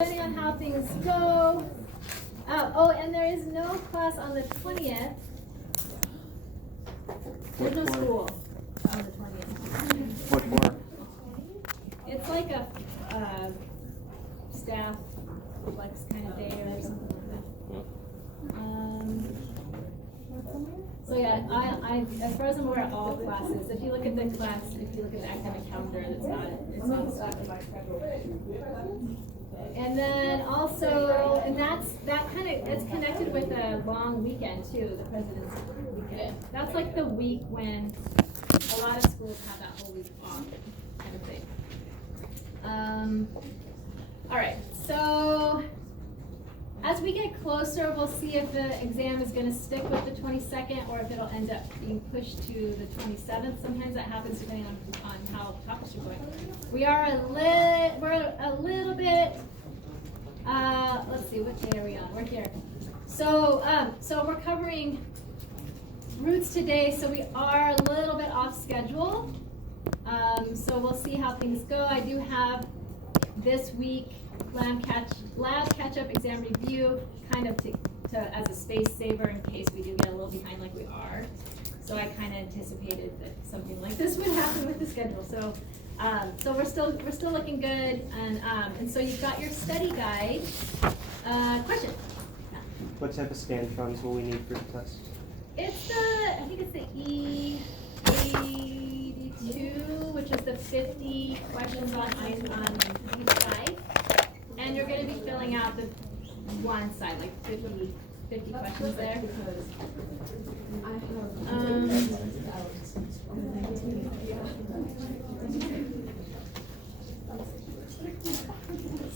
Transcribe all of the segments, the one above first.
Depending on how things go. Oh, and there is no class on the 20th. There's no school on the 20th. What for? It's like a staff flex kind of day or something like that. So yeah, I as far as I'm aware, all classes. If you look at the class, if you look at the academic calendar, it's not stuff. And then also, and it's connected with a long weekend too, the President's Weekend. That's like the week when a lot of schools have that whole week off, kind of thing. All right, so as we get closer, we'll see if the exam is going to stick with the 22nd or if it'll end up being pushed to the 27th. Sometimes that happens depending on how topics are going. We're a little bit. Let's see, what day are we on? We're here. So we're covering roots today, so we are a little bit off schedule. So we'll see how things go. I do have this week lab catch-up exam review, kind of to as a space saver in case we do get a little behind like we are. So I kind of anticipated that something like this would happen with the schedule. So we're still looking good, and so you've got your study guide. Question. What type of scantrons will we need for the test? I think it's the E82, which is the 50 questions on each side. And you're going to be filling out the one side, like 50 questions there.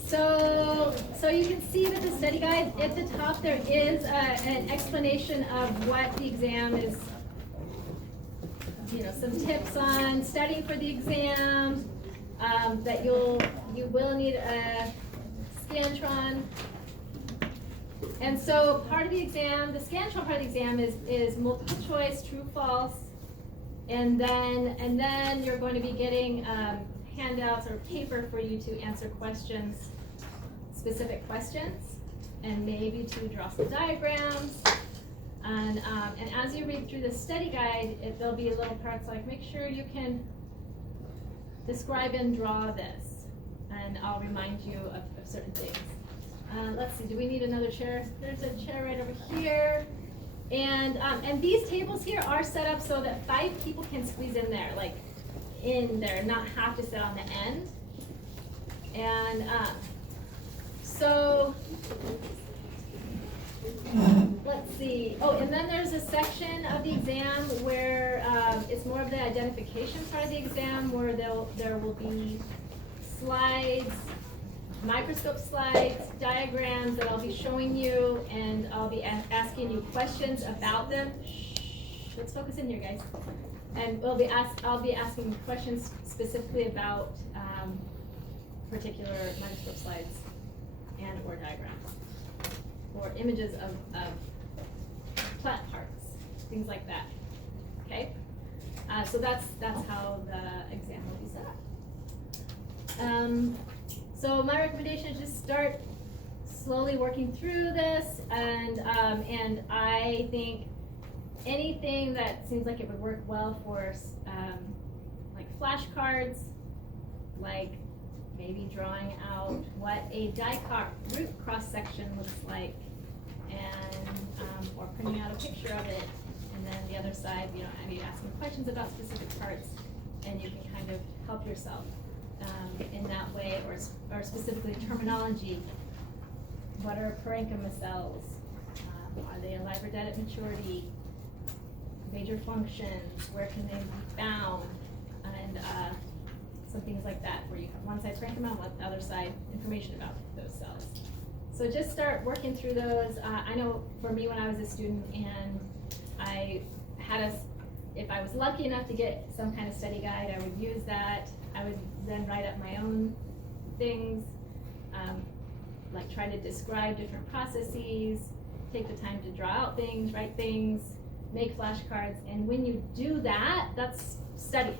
So you can see that the study guide, at the top there is an explanation of what the exam is, some tips on studying for the exam, that you will need a Scantron. And so part of the exam, the Scantron part of the exam is multiple choice, true, false, and then you're going to be getting handouts or paper for you to answer questions, specific questions, and maybe to draw some diagrams. And as you read through the study guide, there'll be little parts like make sure you can describe and draw this, and I'll remind you of certain things. Let's see, do we need another chair? There's a chair right over here. And these tables here are set up so that 5 people can squeeze in there, not have to sit on the end. And so let's see. Oh, and then there's a section of the exam where it's more of the identification part of the exam, where there will be slides, microscope slides, diagrams that I'll be showing you, and I'll be asking you questions about them. Shh, let's focus in here, guys. And I'll be asking questions specifically about particular microscope slides and or diagrams or images of plant parts, things like that. Okay, so that's how the exam will be set up. So my recommendation is just start slowly working through this, and I think anything that seems like it would work well for like flashcards, like maybe drawing out what a dicot root cross section looks like, and or printing out a picture of it, and then the other side, maybe asking questions about specific parts, and you can kind of help yourself in that way, or specifically terminology. What are parenchyma cells? Are they alive or dead at maturity? Major functions, where can they be found? And some things like that, where you have one side parenchyma, on the other side information about those cells. So just start working through those. I know for me, when I was a student and I had if I was lucky enough to get some kind of study guide, I would use that. I would then write up my own things, like try to describe different processes, take the time to draw out things, write things, make flashcards, and when you do that, that's studying,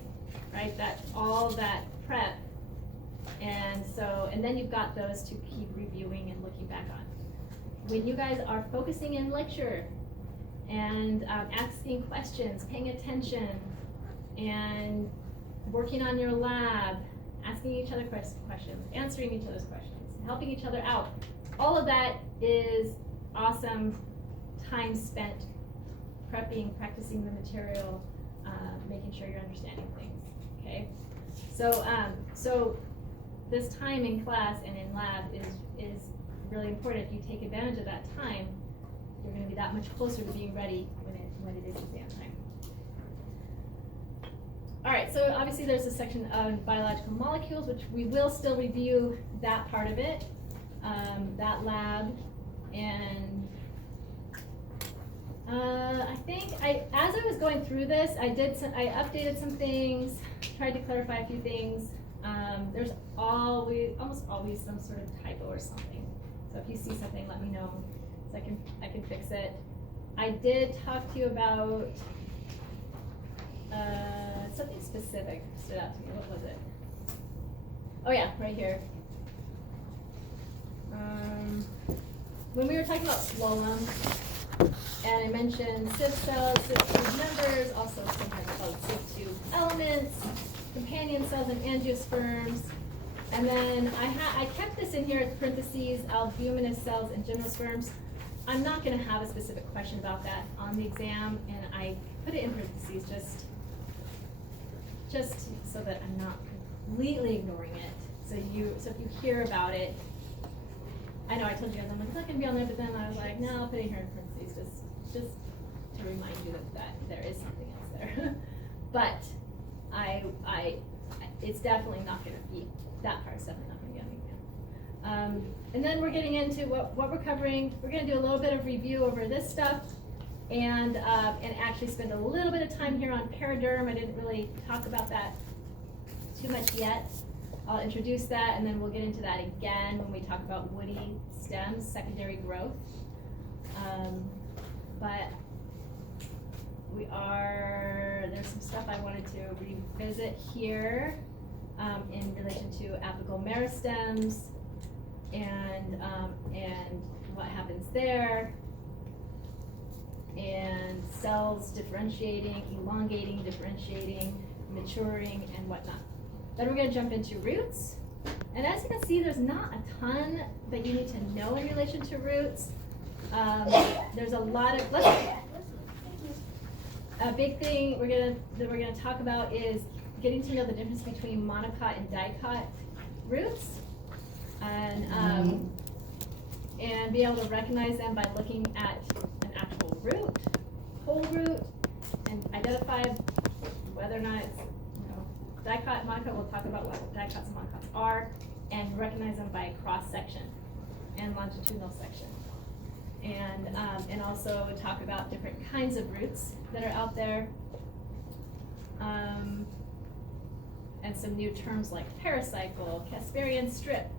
right? That all that prep And then you've got those to keep reviewing and looking back on. When you guys are focusing in lecture and asking questions, paying attention, and working on your lab, asking each other questions, answering each other's questions, helping each other out, all of that is awesome time spent prepping, practicing the material, making sure you're understanding things, okay? So this time in class and in lab is really important. If you take advantage of that time, you're gonna be that much closer to being ready when it is exam time. All right, so obviously there's a section on biological molecules, which we will still review that part of it, that lab, and I think as I was going through this, I updated some things, tried to clarify a few things. There's almost always some sort of typo or something. So if you see something, let me know, so I can fix it. I did talk to you about something specific stood out to me. What was it? Oh yeah, right here. When we were talking about phloem, and I mentioned sieve cells, sieve tube members, also sometimes called sieve tube elements, companion cells and angiosperms. And then I kept this in here as parentheses, albuminous cells and gymnosperms. I'm not going to have a specific question about that on the exam, and I put it in parentheses just so that I'm not completely ignoring it. So if you hear about it, I know I told you guys I'm like, it's not going to be on there, but then I was like, no, I'll put it here in parentheses just to remind you that there is something else there. But it's definitely not going to be, that part's definitely not going to be on the exam. And then we're getting into what we're covering. We're going to do a little bit of review over this stuff, and actually spend a little bit of time here on paraderm. I didn't really talk about that too much yet. I'll introduce that, and then we'll get into that again when we talk about woody stems, secondary growth. But there's some stuff I wanted to revisit here in relation to apical meristems and what happens there, and cells differentiating, elongating, differentiating, maturing, and whatnot. Then we're going to jump into roots. And as you can see, there's not a ton that you need to know in relation to roots. There's a lot of, a big thing that we're gonna talk about is getting to know the difference between monocot and dicot roots, and be able to recognize them by looking at an actual root, whole root, and identify whether or not it's dicot, monocot. We'll talk about what dicots and monocots are, and recognize them by cross section and longitudinal section. And also talk about different kinds of roots that are out there, and some new terms like paracycle, Casparian strip,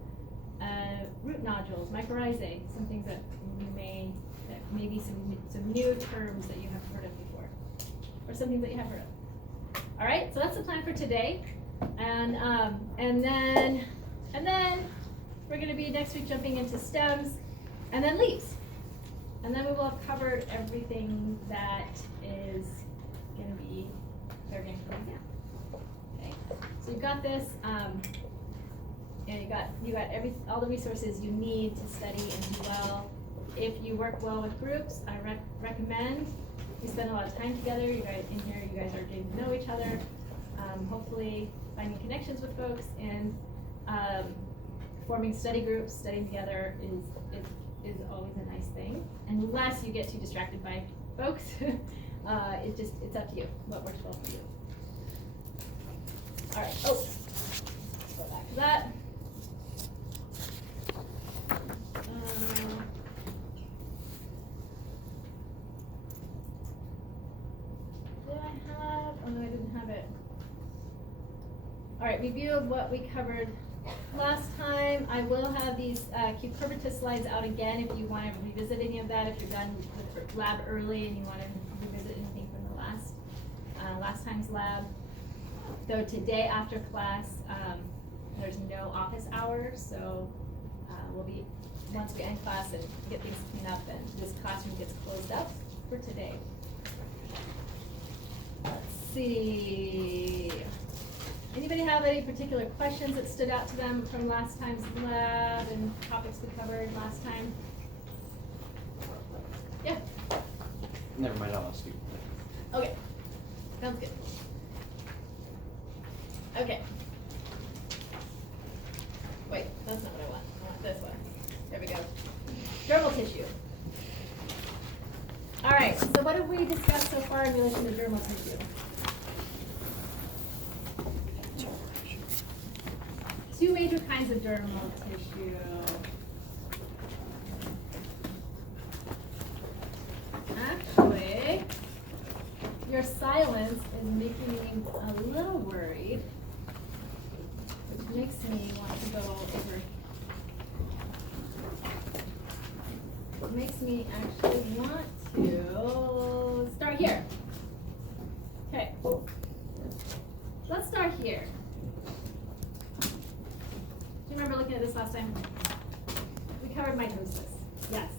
root nodules, mycorrhizae, some things that may be some new terms that you haven't heard of before, or some things that you have heard of. All right, so that's the plan for today, and then we're going to be next week jumping into stems, and then leaves. And then we will have covered everything that is going to be fair game for the exam. Okay, so you've got this, and you got all the resources you need to study and do well. If you work well with groups, I recommend you spend a lot of time together. You guys in here, you guys are getting to know each other. Hopefully, finding connections with folks and forming study groups, studying together is always a nice thing, unless you get too distracted by folks. It's up to you what works well for you. All right. Oh, go back to that. Did I have? Oh no, I didn't have it. All right. Review of what we covered last time. I will have these cucurbitous slides out again if you want to revisit any of that, if you're done with lab early and you want to revisit anything from the last time's lab. Though today after class, There's no office hours, so we'll be, once we end class and get things cleaned up, then this classroom gets closed up for today. Let's see. Anybody have any particular questions that stood out to them from last time's lab and topics we covered last time? Yeah. Never mind, I'll ask you. Okay, sounds good. Okay. Wait, that's not what I want. I want this one. There we go. Dermal tissue. All right, so what have we discussed so far in relation to dermal tissue? Two major kinds of dermal tissue. Actually, your silence is making me a little worried, which makes me want to go over. It makes me actually want to start here. Okay, let's start here. Do you remember looking at this last time? We covered mitosis, yes.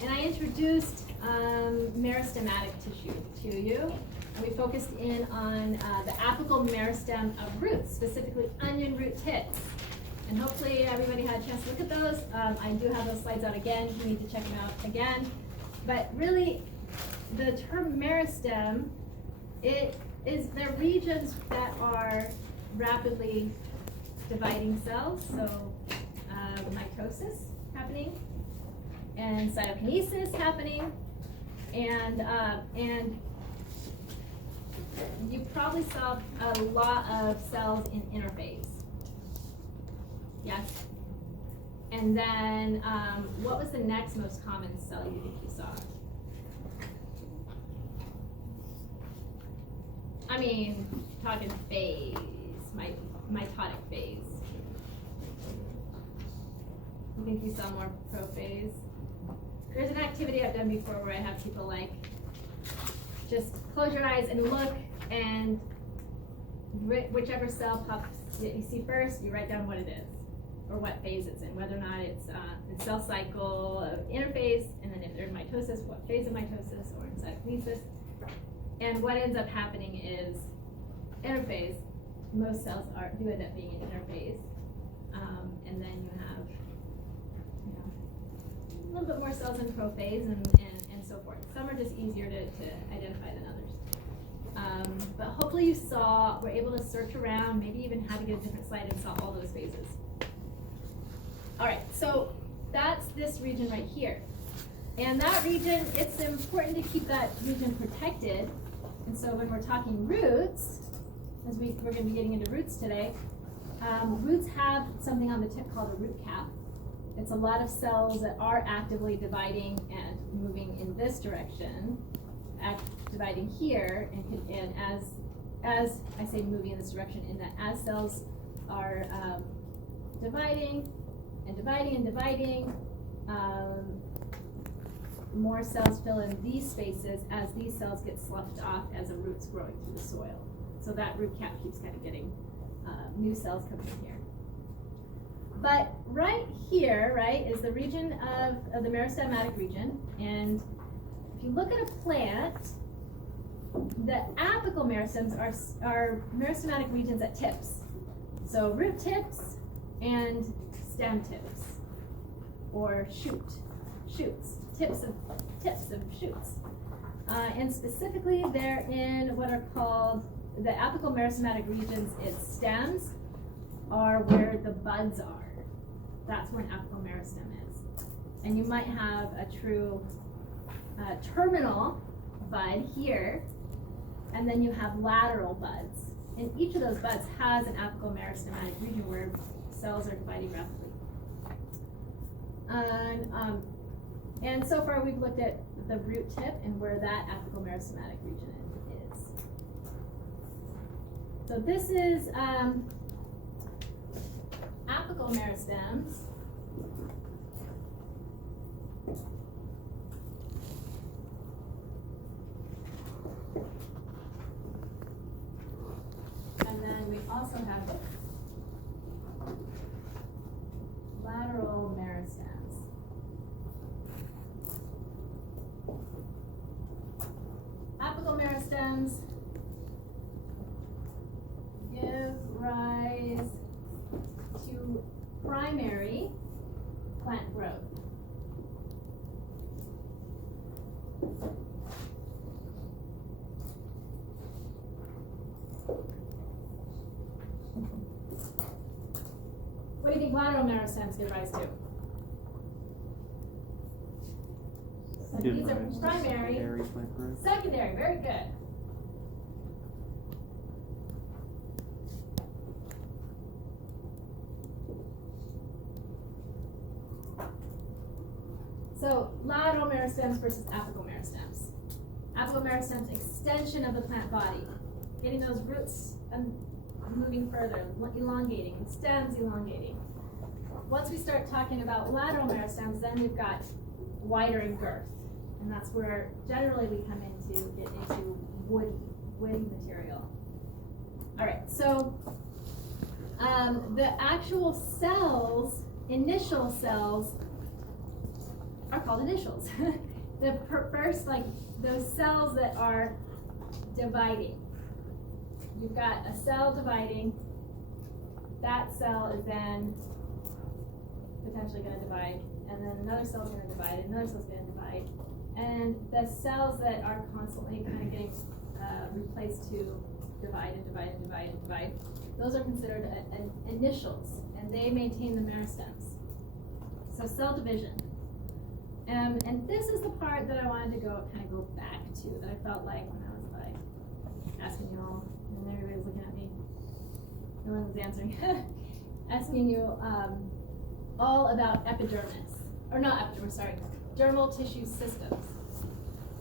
And I introduced meristematic tissue to you. And we focused in on the apical meristem of roots, specifically onion root tips. And hopefully everybody had a chance to look at those. I do have those slides out again if you need to check them out again. But really, the term meristem, they're regions that are rapidly dividing cells, so mitosis happening, and cytokinesis happening, and you probably saw a lot of cells in interphase. Yes. And then, what was the next most common cell you think you saw? I mean, talking phase, mitotic phase. You think you saw more prophase? There's an activity I've done before where I have people like, just close your eyes and look, and whichever cell pops that you see first, you write down what it is, or what phase it's in, whether or not it's cell cycle of interphase, and then if they're in mitosis, what phase of mitosis, or in cytokinesis. And what ends up happening is interphase. Most cells do end up being in interphase, and then you have a little bit more cells in prophase and so forth. Some are just easier to identify than others. But hopefully you were able to search around, maybe even had to get a different slide and saw all those phases. All right, so that's this region right here. And that region, it's important to keep that region protected. And so when we're talking roots, as we're going to be getting into roots today, roots have something on the tip called a root cap. It's a lot of cells that are actively dividing and moving in this direction, dividing here, and as I say moving in this direction, in that as cells are dividing and dividing and dividing, more cells fill in these spaces as these cells get sloughed off as a root's growing through the soil. So that root cap keeps kind of getting new cells coming in here. But right here, right, is the region of the meristematic region. And if you look at a plant, the apical meristems are meristematic regions at tips. So root tips and stem tips, or shoots, tips of shoots. And specifically, they're in what are called the apical meristematic regions. Its stems are where the buds are. That's where an apical meristem is. And you might have a true terminal bud here, and then you have lateral buds. And each of those buds has an apical meristematic region where cells are dividing rapidly. And so far we've looked at the root tip and where that apical meristematic region is. So this is apical meristems. And then we also have meristems give rise to primary plant growth. What do you think lateral meristems give rise to? So Give these are rise to primary, secondary plant growth. secondary, very good. So lateral meristems versus apical meristems. Apical meristems, extension of the plant body, getting those roots moving further, elongating, and stems elongating. Once we start talking about lateral meristems, then we've got wider in girth, and that's where generally we come into get into woody material. All right, so the actual cells, initial cells, are called initials. The first, like those cells that are dividing. You've got a cell dividing. That cell is then potentially going to divide, and then another cell is going to divide, and another cell is going to divide, and the cells that are constantly kind of getting replaced to divide and divide and divide and divide, those are considered initials, and they maintain the meristems. So cell division. And this is the part that I wanted to kind of go back to, that I felt like when I was like asking you all, and everybody was looking at me, no one was answering, asking you all about epidermis, or not epidermis, sorry, dermal tissue systems.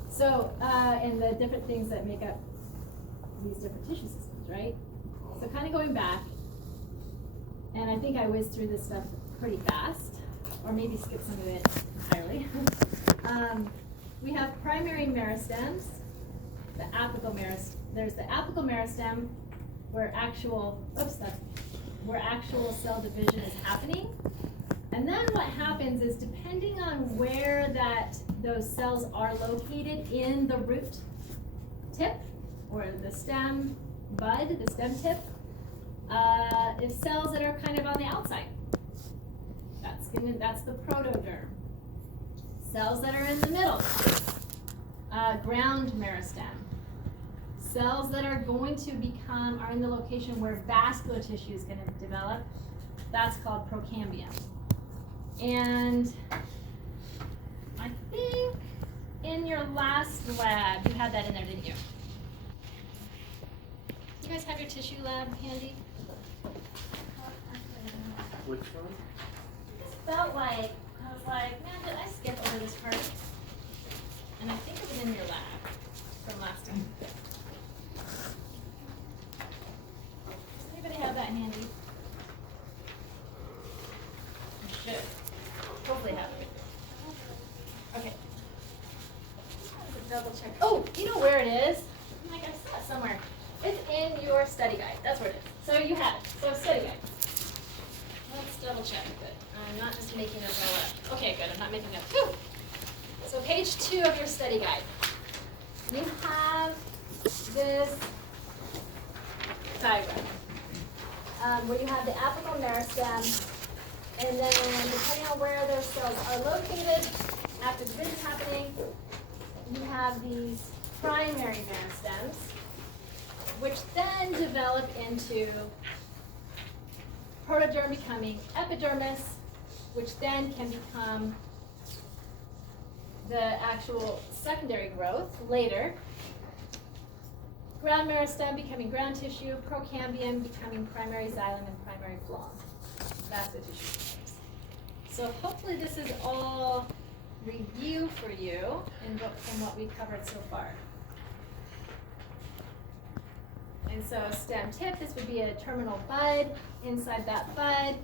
So, and the different things that make up these different tissue systems, right? So kind of going back, and I think I whizzed through this stuff pretty fast, or maybe skipped some of it entirely. We have primary meristems, the apical meristem. There's the apical meristem where actual cell division is happening. And then what happens is, depending on where those cells are located in the root tip or the stem bud, the stem tip, if cells that are kind of on the outside, that's the protoderm. Cells that are in the middle, ground meristem. Cells that are going to are in the location where vascular tissue is going to develop, that's called procambium. And I think in your last lab, you had that in there, didn't you? Do you guys have your tissue lab handy? Which one? Felt like, I was like, man, did I skip over this part? And I think it was in your lab from last time. Does anybody have that handy? You should. Hopefully have it. Okay. Double check. Oh, you know where it is? I'm like, I saw it somewhere. It's in your study guide. That's where it is. So you have it. So study guide. Let's double check. Good. I'm not just making this all up. Okay, good. I'm not making it up. Whew. So page 2 of your study guide. You have this diagram where you have the apical meristem, and then depending on where those cells are located, after division is happening, you have these primary meristems, which then develop into protoderm becoming epidermis, which then can become the actual secondary growth later. Ground meristem becoming ground tissue, procambium becoming primary xylem and primary phloem. That's the tissue systems. So hopefully this is all review for you from what we covered so far. And so stem tip, this would be a terminal bud. Inside that bud,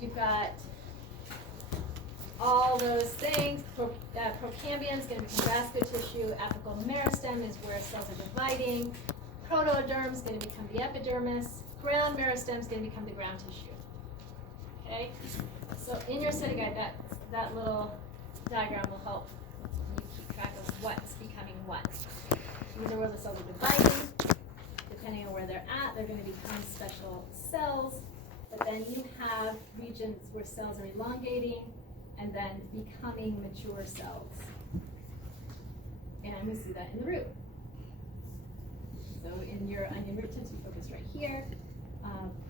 you've got all those things. Procambium is going to become vascular tissue. Apical meristem is where cells are dividing. Protoderm is going to become the epidermis. Ground meristem is going to become the ground tissue. Okay? So in your study guide, that little diagram will help you keep track of what's becoming what. These are where the cells are dividing. Depending on where they're at, they're going to become special cells. But then you have regions where cells are elongating and then becoming mature cells. And we see that in the root. So in your onion root tips, you focus right here.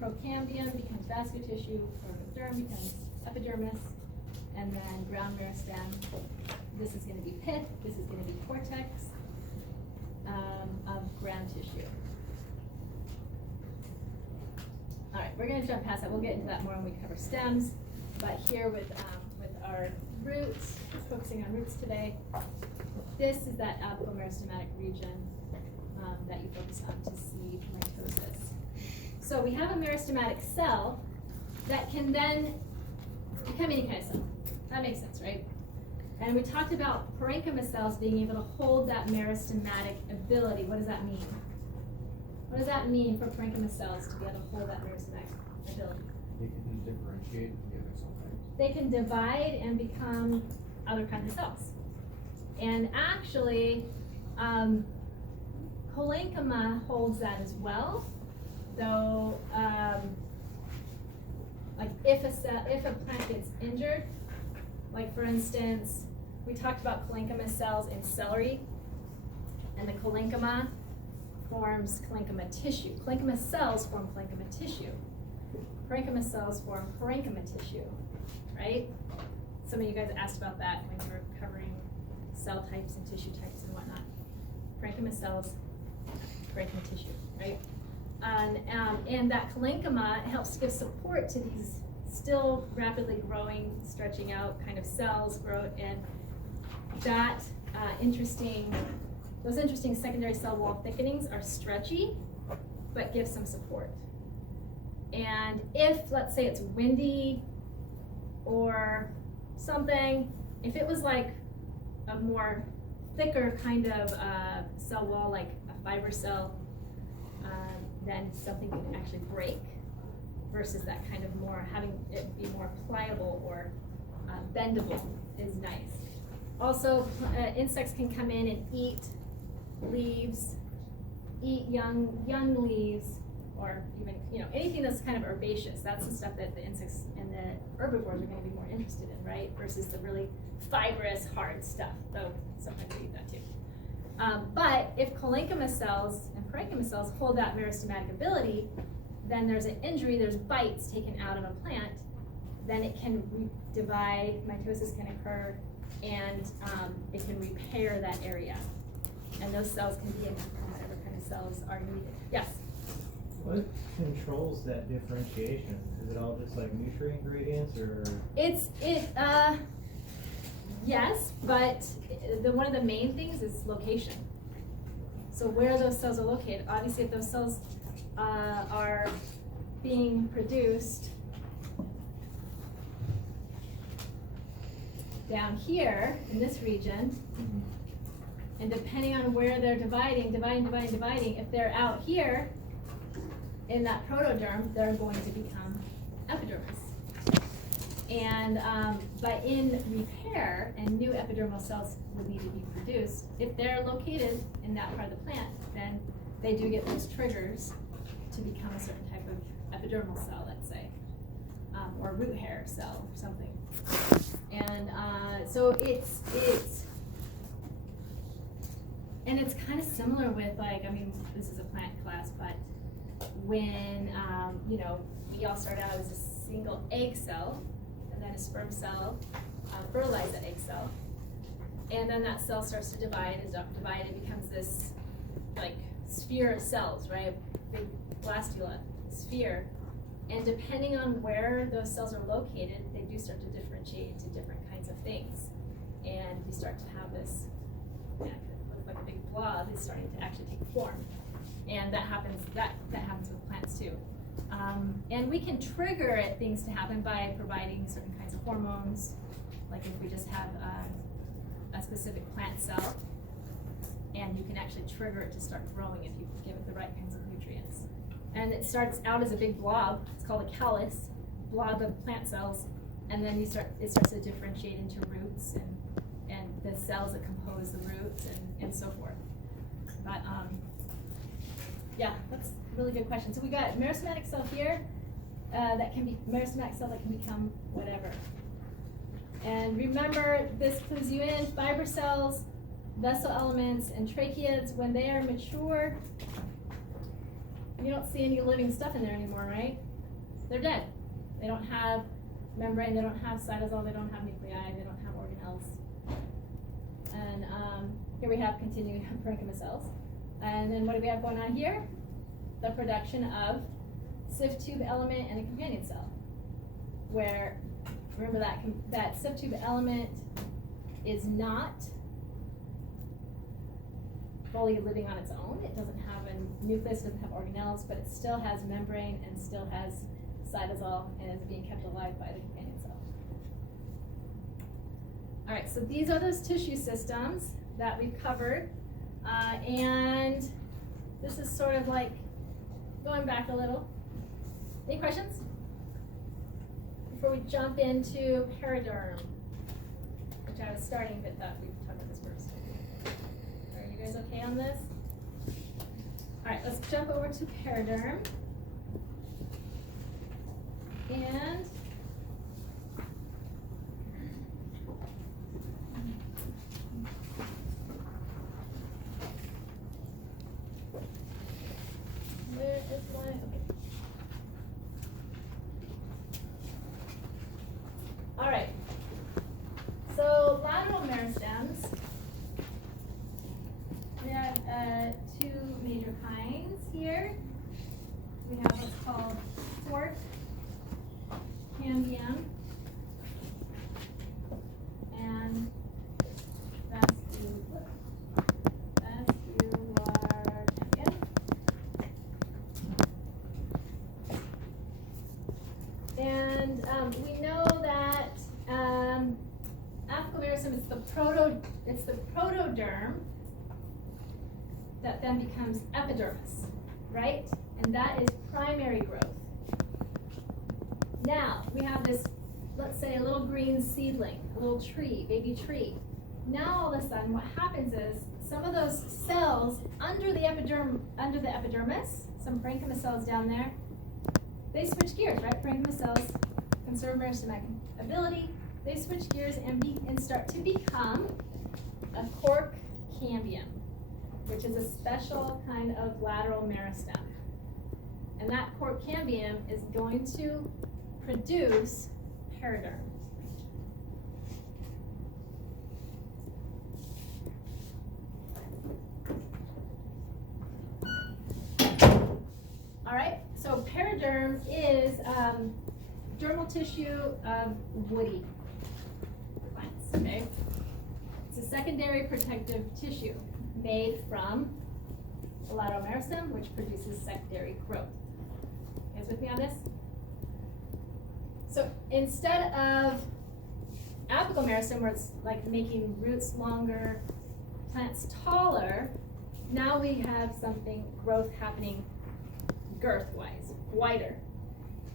Procambium becomes vascular tissue, choroderm becomes epidermis, and then ground meristem. This is going to be pith, this is going to be cortex of ground tissue. All right, we're going to jump past that. We'll get into that more when we cover stems. But here with our roots, focusing on roots today, this is that apomeristematic region that you focus on to see mitosis. So we have a meristematic cell that can then become any kind of cell. That makes sense, right? And we talked about parenchyma cells being able to hold that meristematic ability. What does that mean? What does that mean for parenchyma cells to be able to hold that meristematic ability? They can differentiate and give us something. They can divide and become other kinds of cells. And actually, parenchyma holds that as well. Though, like if a plant gets injured, like for instance, we talked about parenchyma cells in celery, and the parenchyma forms parenchyma tissue. Parenchyma cells form parenchyma tissue. Parenchyma cells form parenchyma tissue, right? Some of you guys asked about that when we were covering cell types and tissue types and whatnot. Parenchyma cells, parenchyma tissue, right? And that parenchyma helps to give support to these still rapidly growing, stretching out kind of cells, growth, and that those interesting secondary cell wall thickenings are stretchy, but give some support. And if, let's say it's windy or something, if it was like a more thicker kind of cell wall, like a fiber cell, then something can actually break versus that kind of more, having it be more pliable or bendable is nice. Also, insects can come in and eat leaves, eat young leaves, or even, anything that's kind of herbaceous. That's the stuff that the insects and the herbivores are going to be more interested in, right? Versus the really fibrous, hard stuff, though sometimes we eat that too. But if parenchyma cells and parenchyma cells hold that meristematic ability, then there's an injury, there's bites taken out of a plant, then it can divide, mitosis can occur, and it can repair that area. And those cells can be in whatever kind of cells are needed. Yes? What controls that differentiation? Is it all just like nutrient gradients, or? Yes, but one of the main things is location. So where those cells are located. Obviously, if those cells are being produced down here in this region, and depending on where they're dividing, if they're out here in that protoderm, they're going to become epidermis. And but in repair, and new epidermal cells would need to be produced, if they're located in that part of the plant, then they do get those triggers to become a certain type of epidermal cell, let's say, or root hair cell or something. And so it's kind of similar with, like, this is a plant class, but when we all start out as a single egg cell, and then a sperm cell fertilizes that egg cell, and then that cell starts to divide. It becomes this like sphere of cells, right? Big blastula sphere. And depending on where those cells are located, they do start to differentiate into different kinds of things. And you start to have this, it looks like a big blob, it's starting to actually take form. And that happens with plants too. And we can trigger things to happen by providing certain kinds of hormones, like if we just have a specific plant cell, and you can actually trigger it to start growing if you give it the right kinds of nutrients. And it starts out as a big blob, it's called a callus, blob of plant cells, and then it starts to differentiate into roots and the cells that compose the roots and so forth. But, yeah, that's a really good question. So we got meristematic cell here, that can be, meristematic cell that can become whatever. And remember, this clues you in, fiber cells, vessel elements, and tracheids, when they are mature, you don't see any living stuff in there anymore, right? They're dead. They don't have membrane, they don't have cytosol, they don't have nuclei, they don't have organelles. And here we have continuing parenchyma cells. And then what do we have going on here? The production of sieve tube element and a companion cell. Where, remember that sieve tube element is not fully living on its own. It doesn't have a nucleus, doesn't have organelles, but it still has membrane and still has cytosol and is being kept alive by the companion cell. All right, so these are those tissue systems that we've covered. And this is sort of like going back a little. Any questions? Before we jump into periderm, which I was starting but thought we'd talk about this first. Are you guys okay on this? All right, let's jump over to periderm. And where is my, okay. All right, so lateral meristems, we have two major kinds here. We have what's called port cambium and vascular cambium. And we know that apical meristem is the protoderm that then becomes epidermis, right? And that is primary growth. Now, we have this, let's say, a little green seedling, a little tree, baby tree. Now, all of a sudden, what happens is some of those cells under the epidermis, some parenchyma cells down there, they switch gears, right? Parenchyma cells conserve meristematic ability. They switch gears and start to become a cork cambium, which is a special kind of lateral meristem. And that cork cambium is going to produce periderm. All right, so periderm is dermal tissue of woody plants, okay? It's a secondary protective tissue made from the lateral meristem, which produces secondary growth. You guys with me on this? So instead of apical meristem, where it's like making roots longer, plants taller, now we have something growth happening girth-wise, wider.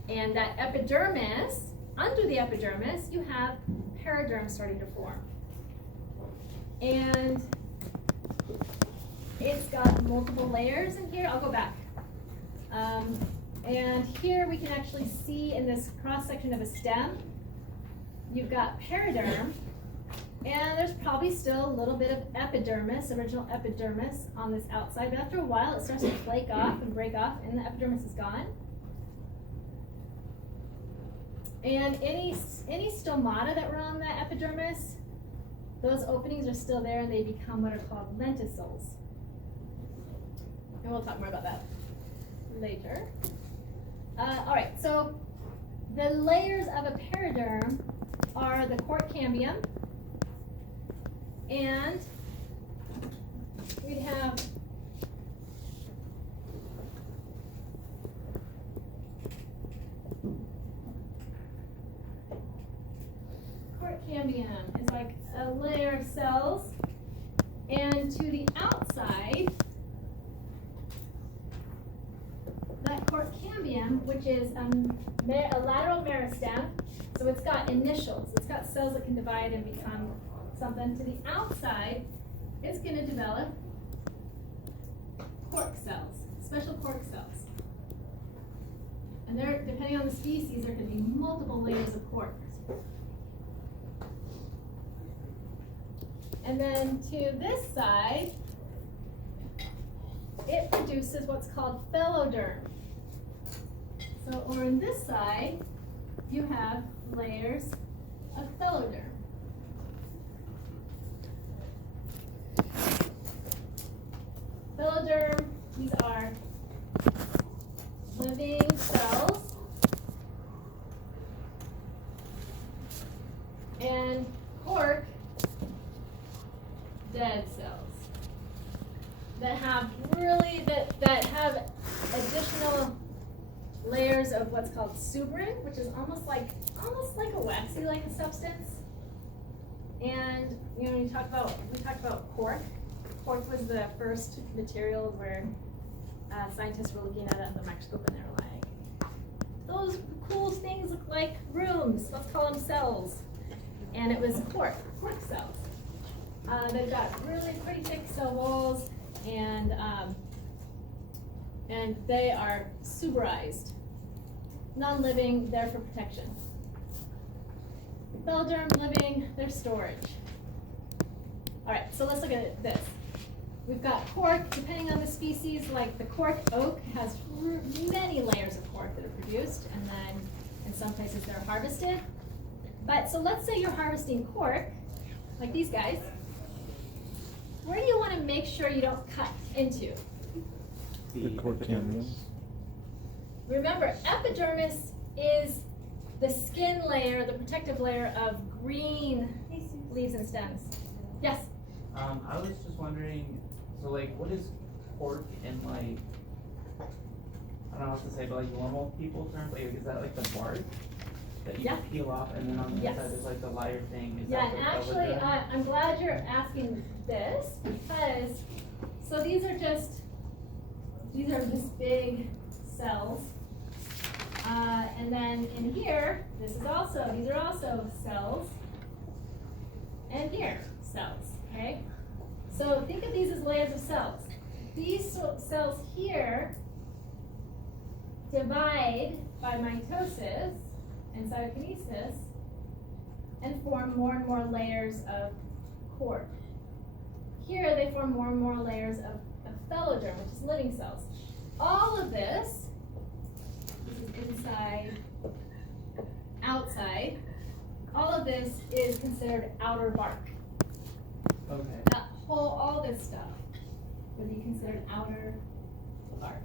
And that epidermis, under the epidermis, you have periderm starting to form. And it's got multiple layers in here. I'll go back. And here we can actually see in this cross-section of a stem, you've got periderm, and there's probably still a little bit of epidermis, original epidermis on this outside, but after a while it starts to flake off and break off, and the epidermis is gone. And any stomata that were on the epidermis, those openings are still there, and they become what are called lenticels. And we'll talk more about that later. All right, so the layers of a periderm are the cork cambium, and we'd have cork cambium is like a layer of cells, and to the outside, that cork cambium, which is a lateral meristem, so it's got initials. It's got cells that can divide and become something to the outside, it's gonna develop cork cells, special cork cells. And there, depending on the species, there can be multiple layers of cork. And then to this side, it produces what's called phelloderm. So, or in this side, you have layers of phelloderm. Phelloderm, these are living cells. And cork, dead cells. That have really, that have additional layers of what's called suberin, which is almost like a waxy-like substance. And you know, we talked about cork. Cork was the first material where scientists were looking at it under the microscope and they were like, those cool things look like rooms. Let's call them cells. And it was cork cells. They've got really pretty thick cell walls, and they are suberized, non-living, there for protection. Phelloderm, living, they're storage. All right, so let's look at this. We've got cork, depending on the species, like the cork oak has many layers of cork that are produced, and then in some places they're harvested. But so let's say you're harvesting cork, like these guys. Where do you want to make sure you don't cut into? The cork epidermis. Remember, epidermis is the skin layer, the protective layer of green leaves and stems. Yes? I was just wondering, so like, what is cork in like, I don't know what to say, but like normal people terms, like, is that like the bark that you Yeah. peel off, and then on the Yes. inside is like the lighter thing? Is Yeah, that and the actually, phelloderm? I'm glad you're asking this, because, so these are just big cells. And then in here, these are also cells. And here, cells, okay? So think of these as layers of cells. These cells here divide by mitosis and cytokinesis and form more and more layers of cork. Here they form more and more layers of phelloderm, which is living cells. All of this is inside, outside. All of this is considered outer bark. Okay. All this stuff would be considered outer bark.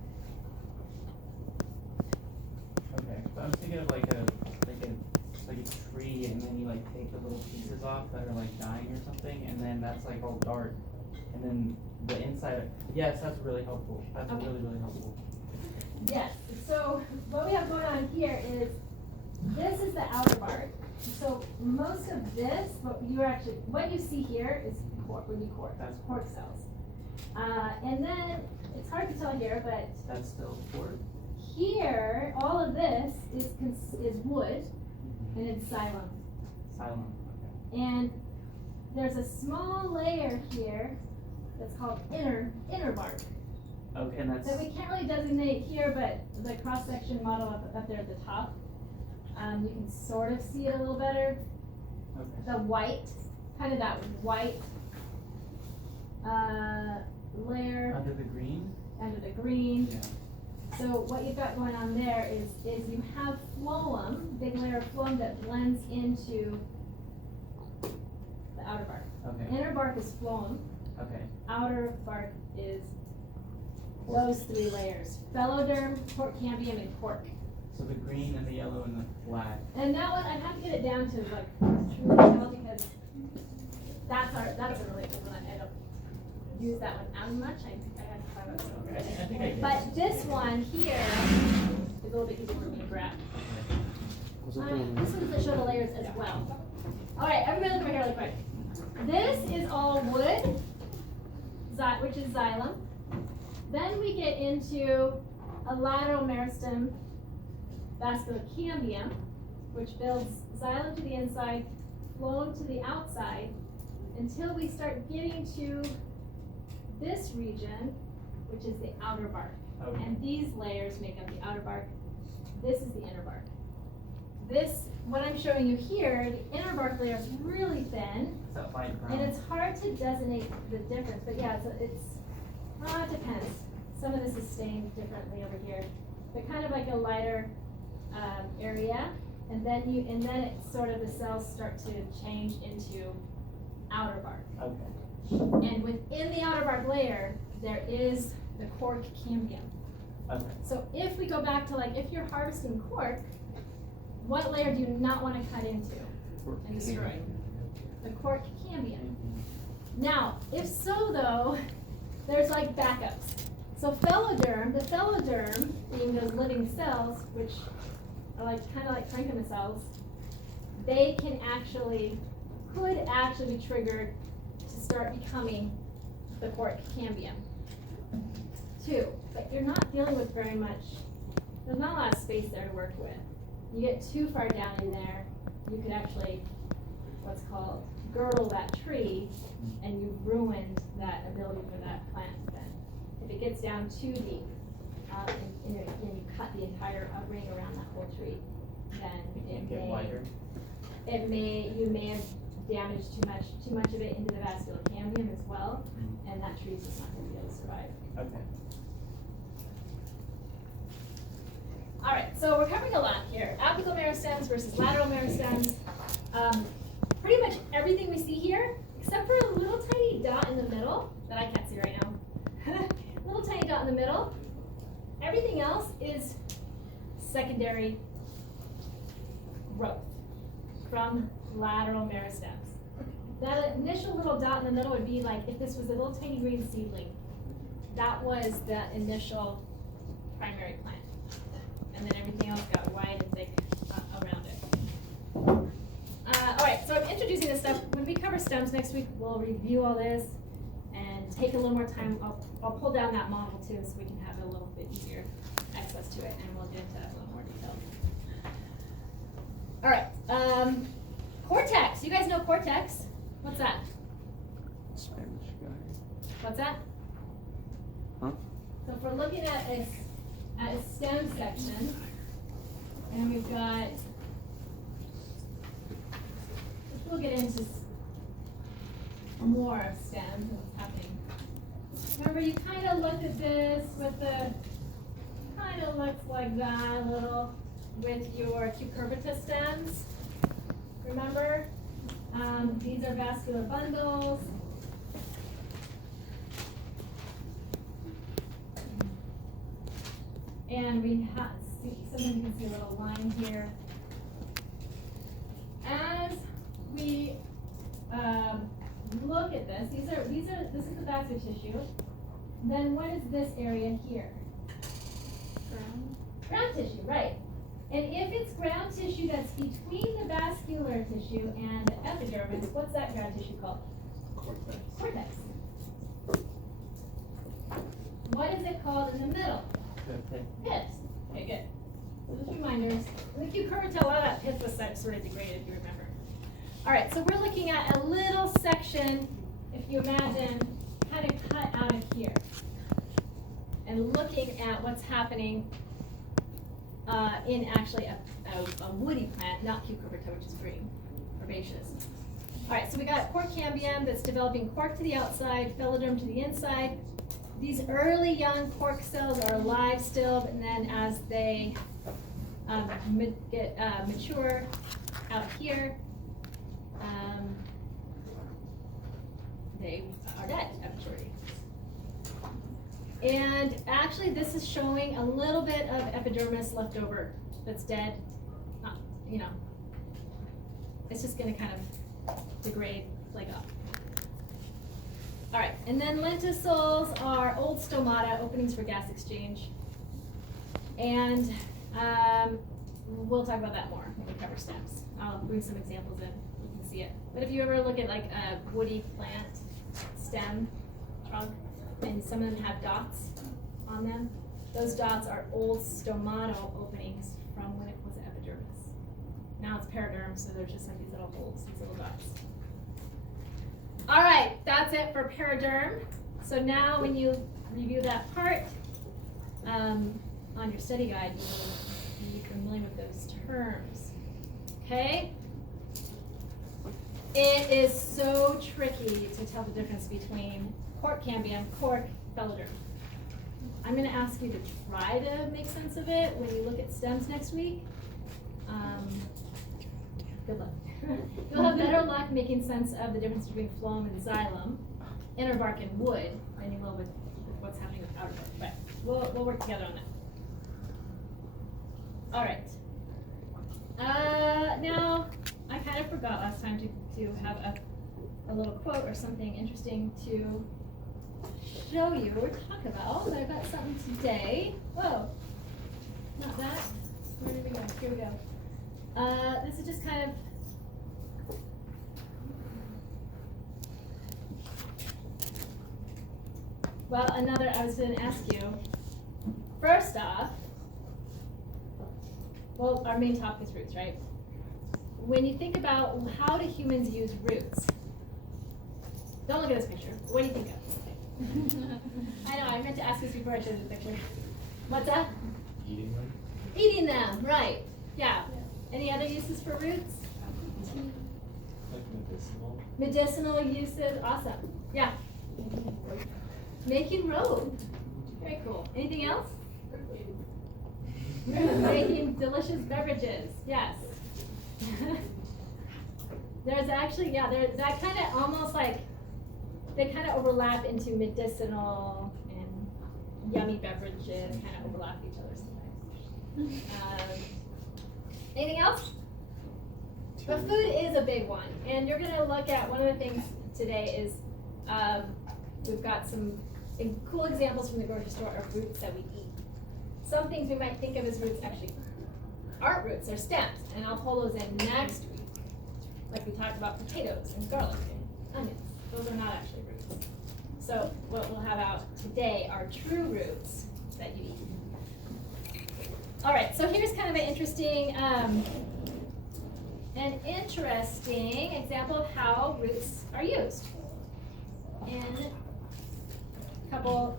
Okay, so I'm thinking of like a tree, and then you like take the little pieces off that are like dying or something, and then that's like all dark, and then the inside. Yes, that's really helpful. That's Okay. really helpful. Yes, so what we have going on here is, this is the outer bark. So most of this, what you see here is cork, would be cork, That's cork cells. And then, it's hard to tell here, but That's still cork. here, all of this is wood, and it's xylem. Silent. And there's a small layer here that's called inner bark, Okay, and that's that we can't really designate here, but the cross-section model up there at the top, you can sort of see it a little better. okay. The white, kind of that white layer Under the green. under the green. Yeah. So what you've got going on there is you have phloem, big layer of phloem that blends into the outer bark. Okay. Inner bark is phloem, Okay. outer bark is those three layers: phelloderm, cork cambium, and cork. So the green and the yellow and the black. And that one, I have to get it down to like truly tell, because that's a really good one. I don't use that one as much. I had to find out. Okay. I think I get it. But this one here is a little bit easier for me to grab. Was it the This one? one's that show the layers as well. All right, everybody look over here really quick. This is all wood, which is xylem. Then we get into a lateral meristem vascular cambium, which builds xylem to the inside, phloem to the outside, until we start getting to this region, which is the outer bark. Okay. And these layers make up the outer bark. This is the inner bark. This, what I'm showing you here, the inner bark layer is really thin, It's that light brown. and it's hard to designate the difference, but yeah, it depends. Some of this is stained differently over here, but kind of like a lighter area, and then it sort of, the cells start to change into outer bark. Okay. And within the outer bark layer, there is the cork cambium. Okay. So if we go back to if you're harvesting cork, what layer do you not want to cut into and destroy? The cork cambium. Now, if so though, there's backups. So the phelloderm being those living cells, which are kind of like parenchyma cells, they could actually be triggered to start becoming the cork cambium too. But you're not dealing with very much, there's not a lot of space there to work with. You get too far down in there, you could actually, what's called, girdle that tree, and you've ruined that ability for that plant then. If it gets down too deep, and you cut the entire ring around that whole tree, then you may have damaged too much of it into the vascular cambium as well, and that tree's just not gonna be able to survive. Okay. All right, so we're covering a lot here. Apical merostems versus lateral merostems. Pretty much everything we see here, except for a little tiny dot in the middle that I can't see right now. Little tiny dot in the middle. Everything else is secondary growth from lateral merostems. That initial little dot in the middle would be like if this was a little tiny green seedling. That was the initial primary plant. And then everything else got wide and thick around it. All right, so I'm introducing this stuff. When we cover stems next week, we'll review all this and take a little more time. I'll pull down that model too, so we can have a little bit easier access to it, and we'll get into that in a little more detail. All right, cortex. You guys know cortex? What's that? Spanish guy. What's that? Huh? So if we're looking at a stem section, and we've got, we'll get into more of stems and what's happening. Remember, you kind of looked at this with the, kind of looks like that a little with your cucurbita stems. Remember? These are vascular bundles. And we have, sometimes you can see a little line here. As we look at this, this is the vascular tissue. Then what is this area here? Ground tissue, right. And if it's ground tissue that's between the vascular tissue and the epidermis, what's that ground tissue called? Cortex. Cortex. What is it called in the middle? Pith. Okay, good. So just reminders. In the cucurbita, a lot of that pith was sort of degraded, if you remember. All right, so we're looking at a little section, if you imagine, kind of cut out of here. And looking at what's happening in actually a woody plant, not cucurbita, which is green, herbaceous. All right, so we got cork cambium that's developing cork to the outside, phelloderm to the inside. These early young cork cells are alive still, and then as they get mature out here, they are dead at maturity. And actually, this is showing a little bit of epidermis left over that's dead. It's just going to kind of degrade, flake up. All right, and then lenticels are old stomata, openings for gas exchange. And we'll talk about that more when we cover stems. I'll bring some examples in, you can see it. But if you ever look at like a woody plant stem trunk, and some of them have dots on them, those dots are old stomatal openings from when it was epidermis. Now it's periderm, so there's just like these little holes, these little dots. it for paraderm. So now when you review that part on your study guide, you'll be familiar with those terms. Okay? It is so tricky to tell the difference between cork cambium, cork, veloderm. I'm going to ask you to try to make sense of it when you look at stems next week. Good luck. You'll have better luck making sense of the difference between phloem and xylem, inner bark and wood, than you will with what's happening with outer bark. But we'll work together on that. All right. Now, I kind of forgot last time to have a little quote or something interesting to show you or talk about, but I've got something today. Whoa, not that. Where did we go? Here we go. This is just kind of I was going to ask you, first off, well, our main topic is roots, right? When you think about how do humans use roots, don't look at this picture. What do you think of? I know, I meant to ask this before I showed the picture. What's that? Eating them? Eating them, right. Yeah. Any other uses for roots? Like medicinal? Medicinal uses, awesome. Yeah. Making rope. Very cool. Anything else? Making delicious beverages, yes. There's actually, that kind of almost like, they kind of overlap into medicinal and yummy beverages, kind of overlap each other sometimes. Anything else? But food is a big one, and you're gonna look at, one of the things today is, we've got some cool examples from the grocery store of roots that we eat. Some things we might think of as roots actually aren't roots, they're stems, and I'll pull those in next week. Like we talked about potatoes and garlic and onions, those are not actually roots. So what we'll have out today are true roots that you eat. All right, so here's kind of an interesting example of how roots are used in a couple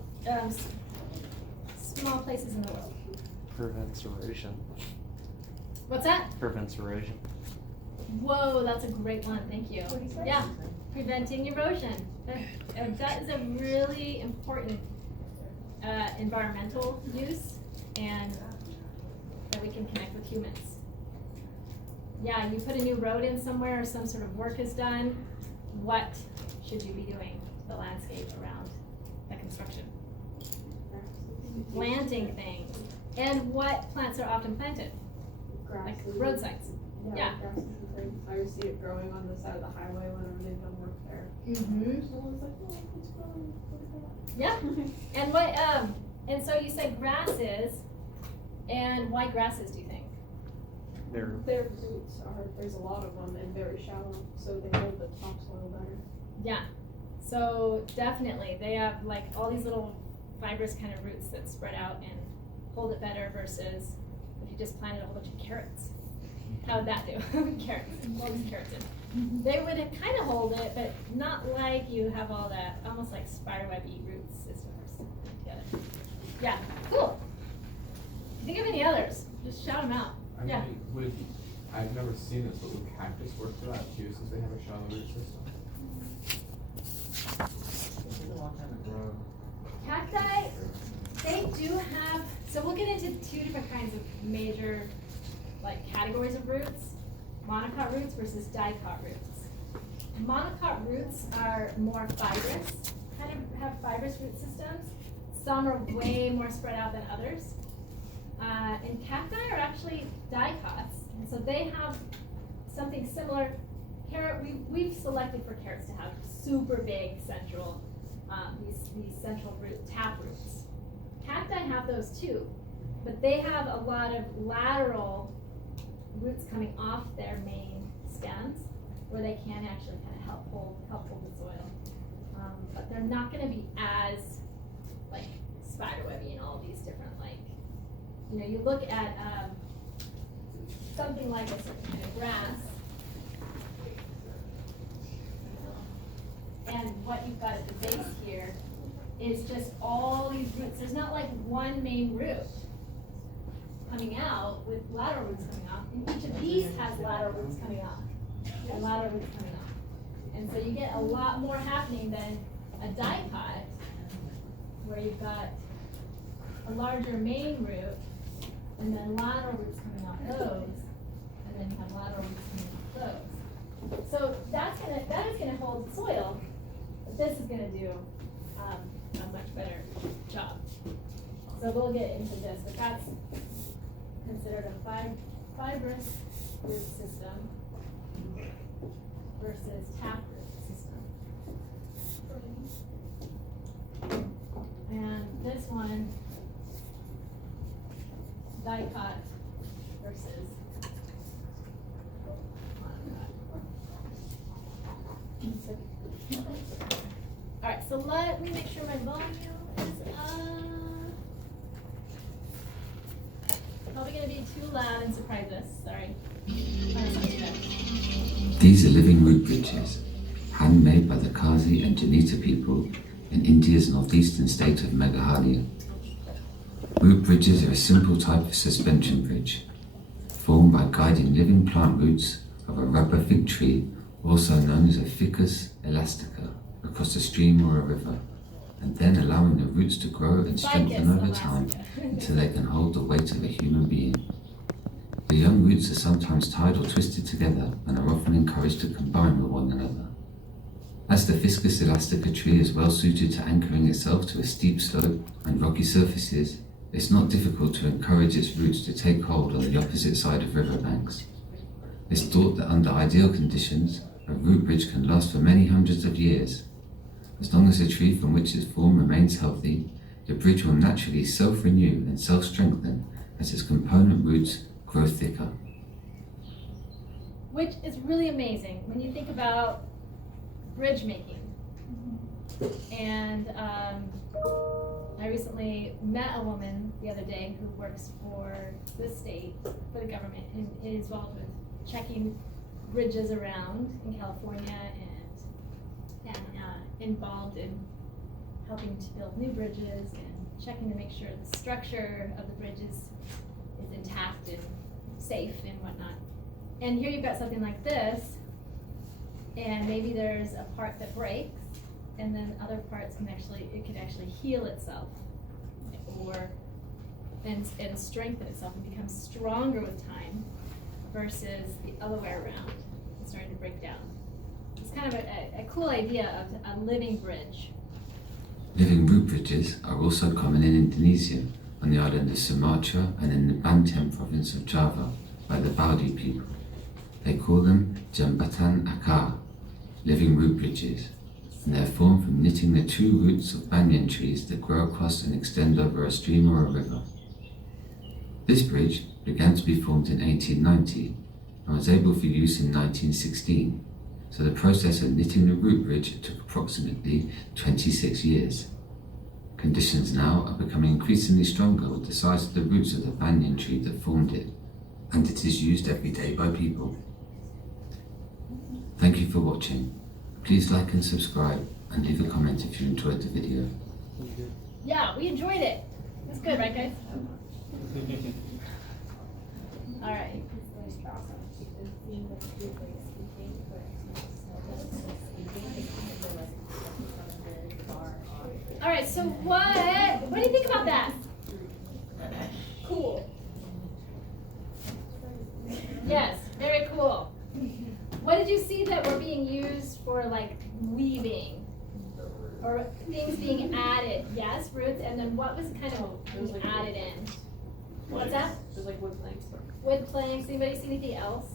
small places in the world. Prevents erosion. What's that? Prevents erosion. Whoa, that's a great one, thank you. Yeah, preventing erosion. That is a really important environmental use, and that we can connect with humans. Yeah, you put a new road in somewhere or some sort of work is done, what should you be doing to the landscape around that construction? Planting things. And what plants are often planted? Like roadsides. Yeah. Grasses and things. I always see it growing on the side of the highway whenever they've done work there. Mm-hmm. Someone's like, oh, it's growing. Look Yeah. And what and so you said grasses, and why grasses do you think? They're at that. Their roots there's a lot of them and very shallow, so they hold the topsoil better. Yeah. So definitely they have like all these little fibrous kind of roots that spread out and hold it better versus if you just planted a whole bunch of carrots. How would that do? Carrots, all these carrots in. They would kind of hold it, but not like you have all that, almost like spiderwebby root systems together. Yeah, cool. Think of any others, just shout them out. I Yeah. mean, I've never seen this, but would cactus work for that too, since they have a shallow root system? It takes a long time to grow. Cacti, they do have, so we'll get into two different kinds of major like categories of roots, monocot roots versus dicot roots. Monocot roots are more fibrous, kind of have fibrous root systems. Some are way more spread out than others. And cacti are actually dicots, and so they have something similar. We've selected for carrots to have super big central, these central root tap roots. Cacti have those too, but they have a lot of lateral roots coming off their main stems, where they can actually kind of help hold the soil. But they're not going to be as like spiderwebby and all these different you look at something like a certain kind of grass, and then what you've got at the base here is just all these roots. There's not like one main root coming out with lateral roots coming off. And each of these has lateral roots coming off and lateral roots coming off. And so you get a lot more happening than a dipot where you've got a larger main root and then lateral roots coming off those, and then you have lateral roots coming off those. So that is gonna hold soil, but this is gonna do a much better job. So we'll get into this, but that's considered a fibrous root system versus taproot system. And this one, dicot versus monocot. Alright, so let me make sure my volume is probably gonna be too loud and surprise us, sorry. These are living root bridges, handmade by the Kazi and Janita people in India's northeastern state of Meghalaya. Root bridges are a simple type of suspension bridge, formed by guiding living plant roots of a rubber fig tree, also known as a Ficus elastica, across a stream or a river, and then allowing the roots to grow and strengthen over time until they can hold the weight of a human being. The young roots are sometimes tied or twisted together and are often encouraged to combine with one another. As the Ficus elastica tree is well suited to anchoring itself to a steep slope and rocky surfaces, it's not difficult to encourage its roots to take hold on the opposite side of riverbanks. It's thought that under ideal conditions, a root bridge can last for many hundreds of years. As long as the tree from which it's formed remains healthy, the bridge will naturally self-renew and self-strengthen as its component roots grow thicker. Which is really amazing when you think about bridge making. And I recently met a woman the other day who works for the state, for the government, and is involved with checking bridges around in California and involved in helping to build new bridges and checking to make sure the structure of the bridges is intact and safe and whatnot. And here you've got something like this, and maybe there's a part that breaks, and then other parts can actually heal itself, or and strengthen itself and become stronger with time, versus the other way around, it's starting to break down. It's kind of a cool idea of a living bridge. Living root bridges are also common in Indonesia, on the island of Sumatra, and in the Banten province of Java by the Baudi people. They call them Jambatan Akar, living root bridges, and they are formed from knitting the two roots of banyan trees that grow across and extend over a stream or a river. This bridge began to be formed in 1890 and was able for use in 1916, so the process of knitting the root bridge took approximately 26 years. Conditions now are becoming increasingly stronger with the size of the roots of the banyan tree that formed it, and it is used every day by people. Thank you for watching. Please like and subscribe, and leave a comment if you enjoyed the video. Yeah, we enjoyed it. That's good, right, guys? All right. All right, so what do you think about that? Cool. Yes, very cool. What did you see that were being used for, like, weaving? Or things being added? Yes, roots, and then what was kind of being added in? What's that? There's like wood planks. Wood planks. Anybody see anything else?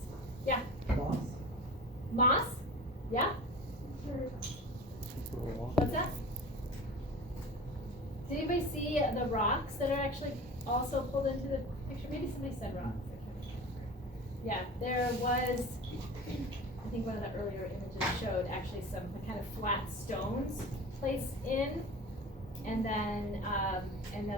Yeah. Moss. Moss? Yeah. What's that? Did anybody see the rocks that are actually also pulled into the picture? Maybe somebody said rocks. I can't remember. Yeah, there was, I think one of the earlier images showed actually some kind of flat stones placed in, and then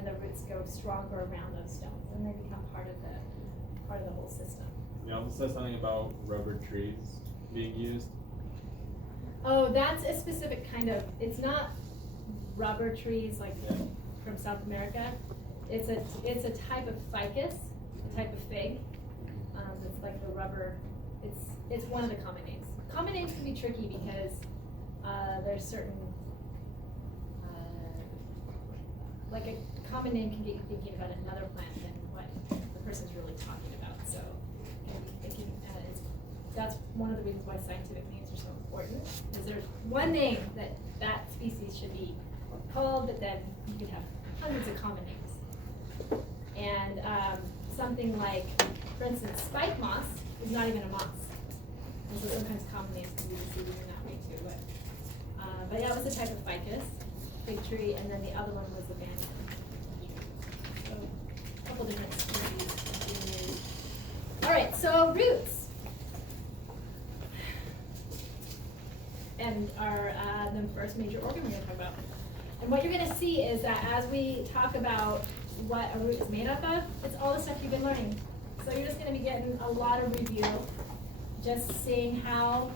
the roots go stronger around those stones, and they become part of the whole system. You also said something about rubber trees being used. Oh, that's a specific kind of, it's not rubber trees like from South America. It's a type of ficus, a type of fig. It's like the rubber, it's one of the common names. Common names can be tricky because there's certain, like a common name can get you thinking about another plant than what the person's really talking about. So that's one of the reasons why scientific names are so important. Is there's one name that species should be called, but then you could have hundreds of common names. And something like, for instance, spike moss is not even a moss. And so sometimes common names can be deceiving in that way too. But yeah, it was a type of ficus, fig tree, and then the other one was the banyan. So a couple different species being used. All right, so roots. And are the first major organ we're going to talk about. And what you're going to see is that as we talk about what a root is made up of, it's all the stuff you've been learning. So you're just going to be getting a lot of review, just seeing how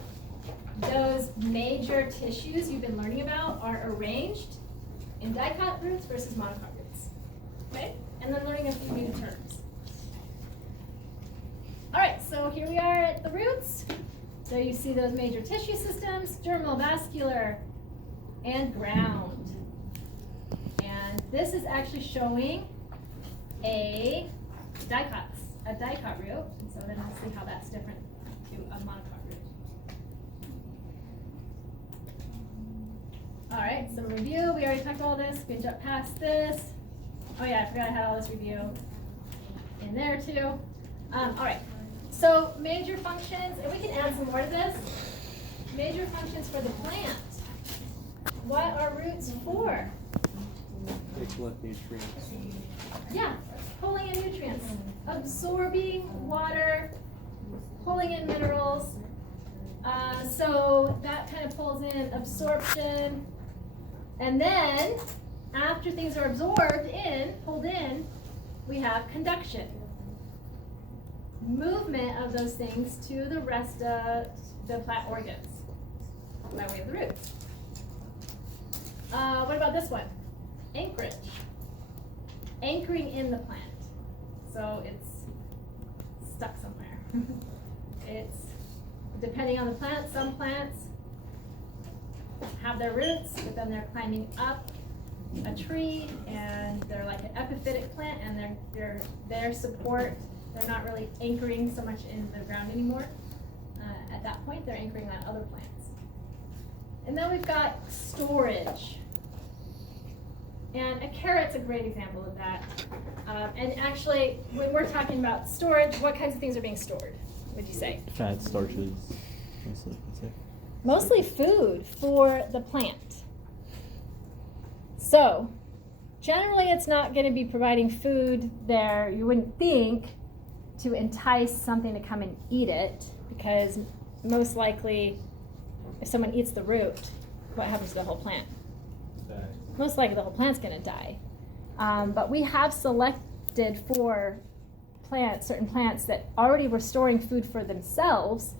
those major tissues you've been learning about are arranged in dicot roots versus monocot roots. Okay? And then learning a few new terms. All right, so here we are at the roots. So you see those major tissue systems, dermal, vascular, and ground. And this is actually showing a dicot root. And so then we'll see how that's different to a monocot root. All right, so review. We already talked about all this. We can jump past this. Oh yeah, I forgot I had all this review in there too. All right. So major functions, and we can add some more to this. Major functions for the plant. What are roots for? They collect nutrients. Yeah, pulling in nutrients, absorbing water, pulling in minerals. So that kind of pulls in absorption. And then, after things are absorbed in, pulled in, we have conduction. Movement of those things to the rest of the plant organs by way of the roots. What about this one? Anchorage. Anchoring in the plant. So it's stuck somewhere. It's depending on the plant. Some plants have their roots, but then they're climbing up a tree, and they're like an epiphytic plant, and their support. They're not really anchoring so much in the ground anymore. At that point, they're anchoring on other plants. And then we've got storage. And a carrot's a great example of that. And actually, when we're talking about storage, what kinds of things are being stored, would you say? Fat starches, mostly, I'd say. Mostly food for the plant. So, generally it's not going to be providing food there, you wouldn't think, to entice something to come and eat it, because most likely if someone eats the root, what happens to the whole plant? Most likely the whole plant's going to die. But we have selected for plants, certain plants that already were storing food for themselves,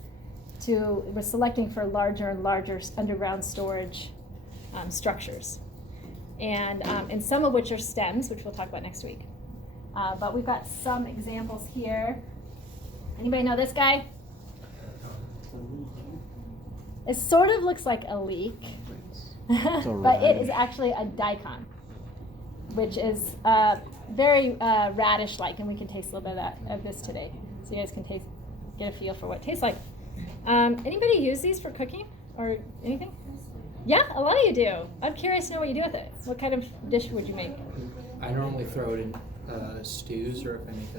we're selecting for larger and larger underground storage structures. And some of which are stems, which we'll talk about next week. But we've got some examples here. Anybody know this guy? It sort of looks like a leek, but it is actually a daikon, which is very radish-like, and we can taste a little bit of this today. So you guys can get a feel for what it tastes like. Anybody use these for cooking or anything? Yeah, a lot of you do. I'm curious to know what you do with it. What kind of dish would you make? I normally throw it in stews, or if I make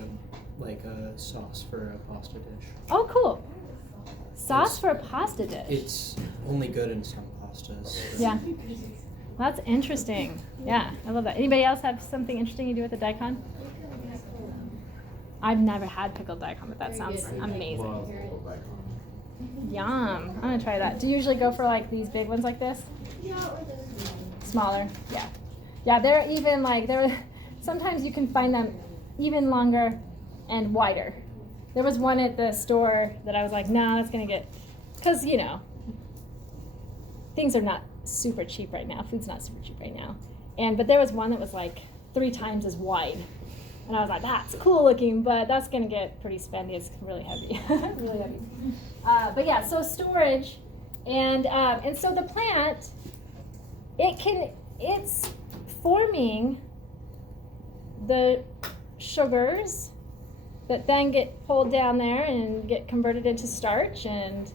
like a sauce for a pasta dish. Oh, cool. Sauce for a pasta dish. It's only good in some pastas. Yeah. That's interesting. Yeah, I love that. Anybody else have something interesting you do with the daikon? I've never had pickled daikon, but that sounds amazing. Yum. I'm gonna try that. Do you usually go for like these big ones like this? Smaller? Yeah. Yeah, they're even like, sometimes you can find them even longer and wider. There was one at the store that I was like, no, that's gonna get, because things are not super cheap right now. Food's not super cheap right now. But there was one that was like 3 times as wide. And I was like, that's cool looking, but that's gonna get pretty spendy. It's really heavy, really heavy. But yeah, so storage, and so the plant, it's forming the sugars that then get pulled down there and get converted into starch, and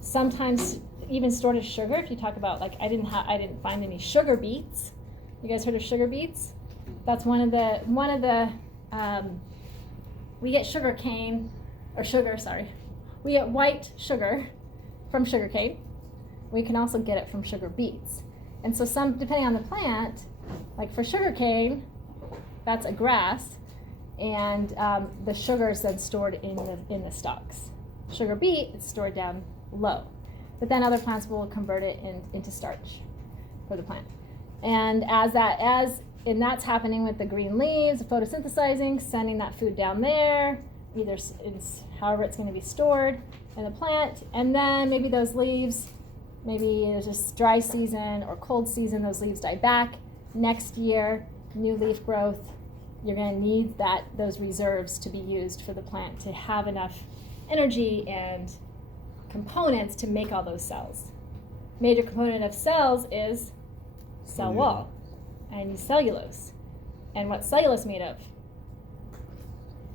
sometimes even stored as sugar. If you talk about, like, I didn't find any sugar beets. You guys heard of sugar beets? That's one of the we get sugar cane, or sugar, sorry. We get white sugar from sugar cane. We can also get it from sugar beets. And so some, depending on the plant, like for sugar cane, that's a grass, and the sugar is then stored in the stalks. Sugar beet is stored down low. But then other plants will convert it into starch for the plant. And and that's happening with the green leaves, photosynthesizing, sending that food down there, either however it's going to be stored in the plant, and then maybe those leaves, maybe there's just dry season or cold season, those leaves die back. Next year, new leaf growth, you're going to need those reserves to be used for the plant to have enough energy and components to make all those cells. Major component of cells is cell wall and cellulose. And what's cellulose made of?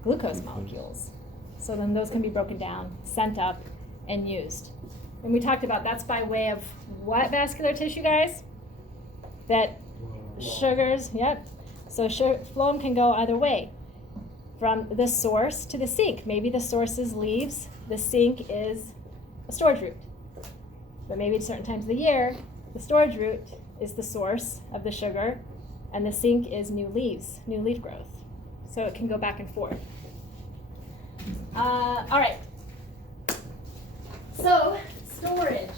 Glucose molecules. So then those can be broken down, sent up, and used. And we talked about that's by way of what vascular tissue, guys? That sugars, yep. So phloem can go either way, from the source to the sink. Maybe the source is leaves, the sink is a storage route. But maybe at certain times of the year, the storage route is the source of the sugar, and the sink is new leaves, new leaf growth. So it can go back and forth. All right. So storage.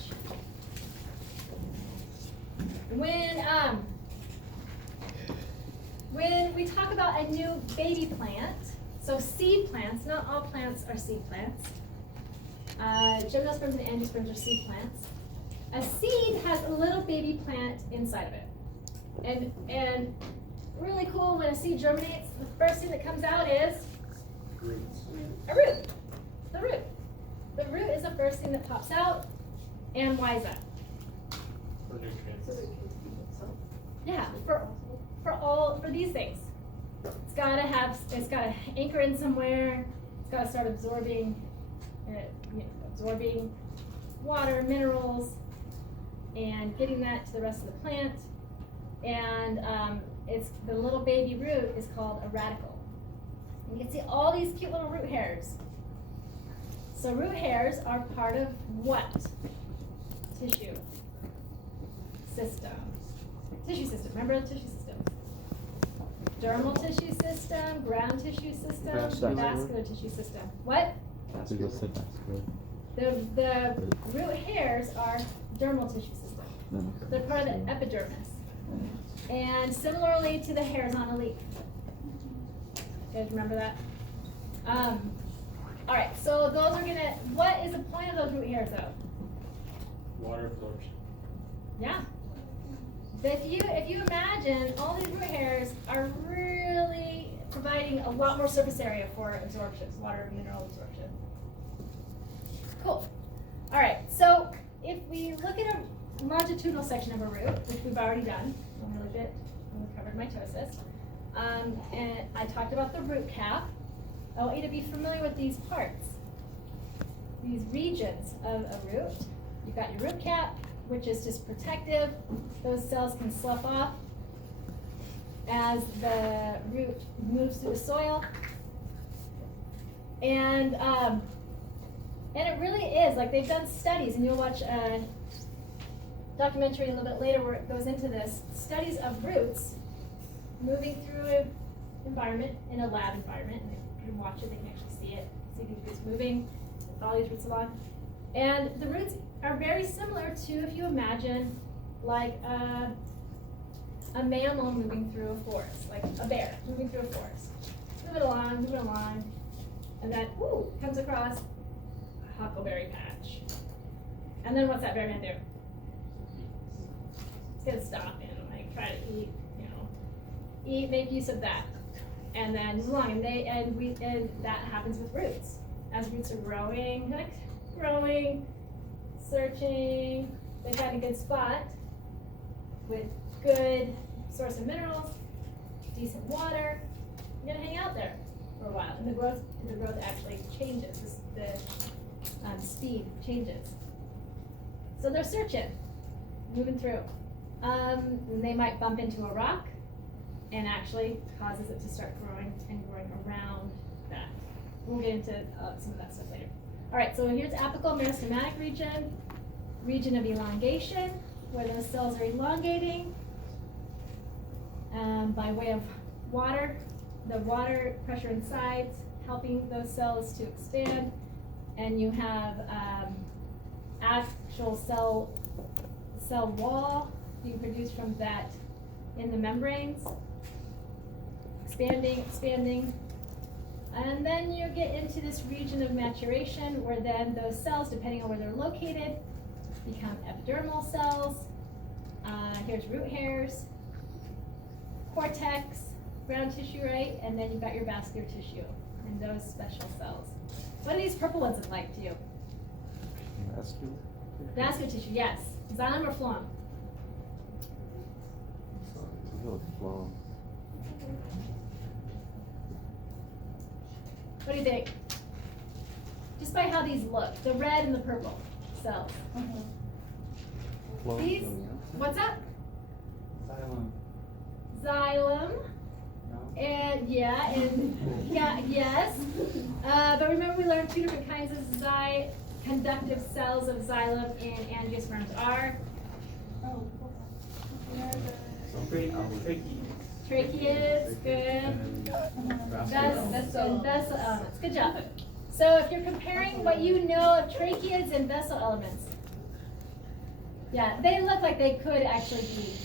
When we talk about a new baby plant, so seed plants, not all plants are seed plants. Gymnosperms and angiosperms are seed plants. A seed has a little baby plant inside of it. And really cool, when a seed germinates, the first thing that comes out is a root. The root. The root is the first thing that pops out. And why is that? For nutrients. So that it can feed itself. Yeah, for these things. It's got to anchor in somewhere. It's got to start absorbing water, minerals, and getting that to the rest of the plant. And it's the little baby root is called a radicle. And you can see all these cute little root hairs. So root hairs are part of what? Tissue system. Tissue system. Remember the tissue systems? Dermal tissue system, ground tissue system, vascular tissue system. What? So you just said vascular. The root hairs are dermal tissue system. No. They're part of the epidermis. And similarly to the hairs on a leaf. You guys remember that? All right, so those are gonna, what is the point of those root hairs though? Water absorption. Yeah. If you imagine, all these root hairs are really providing a lot more surface area for absorption, water and mineral absorption. Cool. All right, so if we look at a longitudinal section of a root, which we've already done a little bit, we covered mitosis, and I talked about the root cap. I want you to be familiar with these parts, these regions of a root. You've got your root cap, which is just protective. Those cells can slough off as the root moves through the soil. And it really is, like they've done studies, and you'll watch a documentary a little bit later where it goes into this, studies of roots moving through an environment, in a lab environment, and you can watch it, they can actually see it, see these roots moving, all these roots along. And the roots are very similar to, if you imagine, like a mammal moving through a forest, like a bear moving through a forest. Moving along, and then, ooh, comes across a huckleberry patch. And then what's that bear gonna do? it's gonna stop and like try to eat, make use of that. And then move along, and that happens with roots. As roots are growing, searching, they find a good spot with good source of minerals, decent water, you're gonna hang out there for a while, and the growth actually changes, the speed changes. So they're searching, moving through. And they might bump into a rock, and actually causes it to start growing and growing around that. We'll get into some of that stuff later. All right, so here's apical meristematic region of elongation, where those cells are elongating by way of water, the water pressure inside helping those cells to expand, and you have actual cell wall being produced from that in the membranes, expanding, and then you get into this region of maturation where then those cells, depending on where they're located, become epidermal cells. Here's root hairs, cortex, ground tissue, right? And then you've got your vascular tissue and those special cells. What do these purple ones look like to you? Vascular. Vascular tissue, yes. Xylem or phloem? Phloem. What do you think? Just by how these look, the red and the purple cells. Phloem These, on the outside? what's that? Xylem. Xylem. No? And yes. But remember we learned two different kinds of conductive cells of xylem in angiosperms are tracheates, good. Vessel elements, good job. So if you're comparing what you know of tracheates and vessel elements, yeah, they look like they could actually be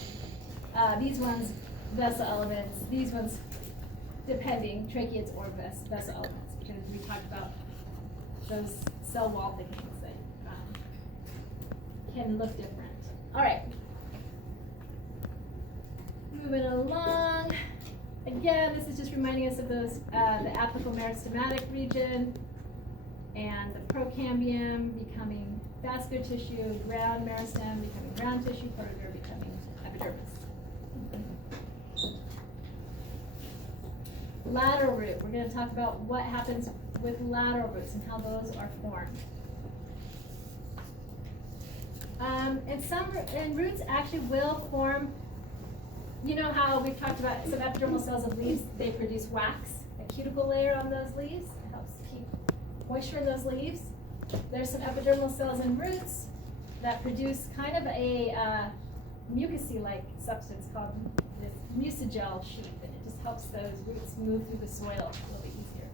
these ones vessel elements, these ones depending, tracheates or vessel elements, because we talked about those cell wall things that can look different. All right. Moving along. Again, this is just reminding us of those, the apical meristematic region and the procambium becoming vascular tissue, ground meristem becoming ground tissue, protoderm becoming epidermis. Lateral root. We're going to talk about what happens with lateral roots and how those are formed. And roots actually will form. You know how we've talked about some epidermal cells of leaves, they produce wax, a cuticle layer on those leaves. It helps keep moisture in those leaves. There's some epidermal cells in roots that produce kind of a mucousy-like substance called this mucigel sheath, and it just helps those roots move through the soil a little bit easier.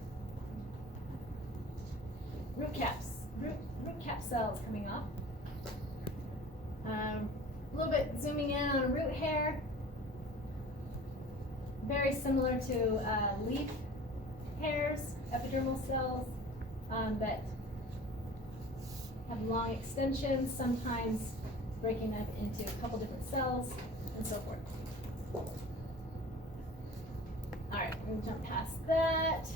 Root cap cells coming up. A little bit zooming in on root hair. Very similar to leaf hairs, epidermal cells that have long extensions, sometimes breaking up into a couple different cells, and so forth. All right, we're gonna jump past that.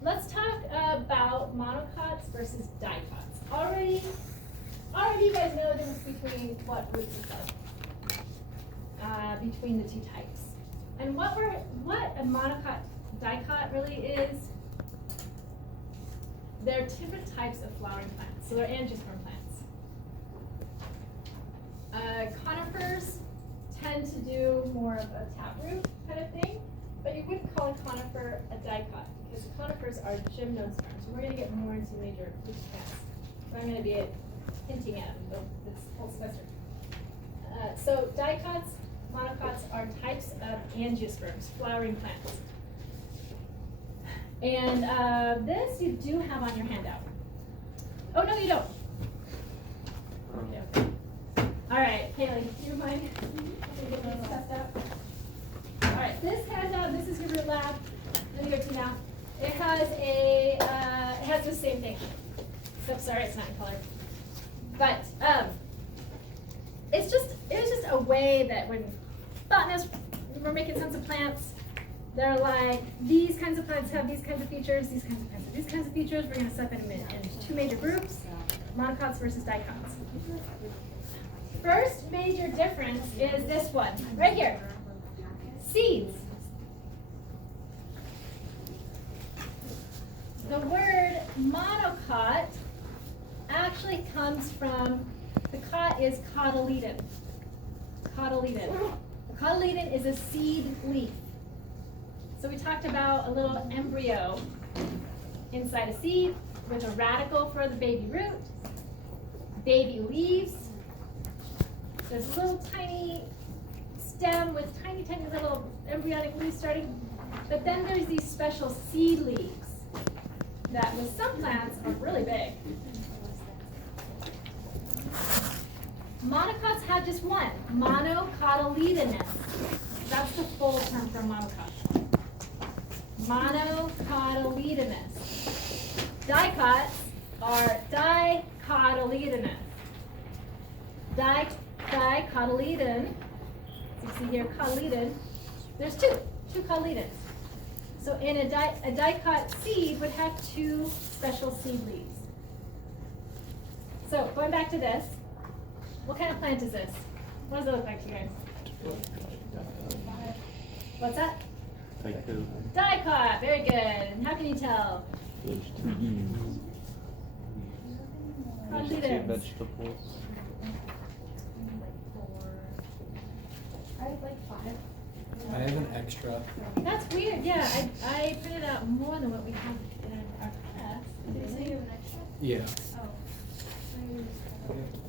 Let's talk about monocots versus dicots. Already you guys know the difference between what roots are between the two types. And what a monocot dicot really is, they're different types of flowering plants. So they're angiosperm plants. Conifers tend to do more of a taproot kind of thing, but you wouldn't call a conifer a dicot because conifers are gymnosperms. We're going to get more into major root plants. So I'm going to be hinting at them this whole semester. So dicots, monocots are types of angiosperms, flowering plants. And this you do have on your handout. Oh, no, you don't. Okay. All right, Haley, do you mind getting these test out? All right, this handout, this is your root lab. Let me go to now. It has the same thing. Except, sorry, it's not in color. But it was just a way that when botanists were making sense of plants, they're like, these kinds of plants have these kinds of features, these kinds of plants have these kinds of features. We're gonna separate them in two major groups, monocots versus dicots. First major difference is this one, right here. Seeds. The word monocot actually comes from, the cot is cotyledon. Cotyledon. A cotyledon is a seed leaf. So we talked about a little embryo inside a seed with a radicle for the baby root, baby leaves. There's a little tiny stem with tiny, tiny little embryonic leaves starting. But then there's these special seed leaves that with some plants are really big. Monocots have just one, monocotyledonous. That's the full term for monocot. Monocotyledonous. Dicots are dicotyledonous. Dicotyledon, you see here cotyledon, there's two cotyledons. So in a dicot seed would have two special seed leaves. So going back to this, what kind of plant is this? What does it look like to you guys? What's that? Dicot. Dicot, very good. And how can you tell? Cotyledons. Vegetables. I have like 5. I have an extra. That's weird, yeah. I printed out more than what we have in our class. Did you say you have an extra? Yeah. Oh.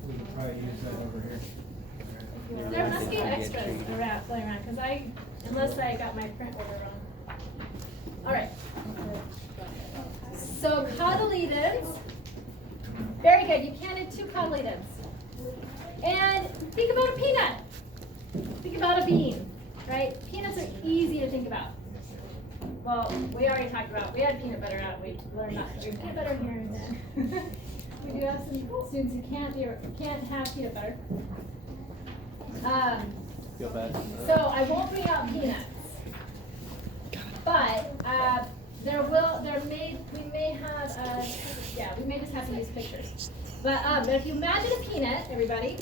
We could probably use that over here. There must be extras around, flying around, unless I got my print order wrong. All right. So cotyledons, very good. You counted 2 cotyledons. And think about a peanut. Think about a bean, right? Peanuts are easy to think about. Well, we already talked about, we had peanut butter out, we learned not to do peanut butter here and then. We do have some students who can't have peanut butter. Feel bad. So I won't bring out peanuts. But we may just have to use pictures. But if you imagine a peanut, everybody,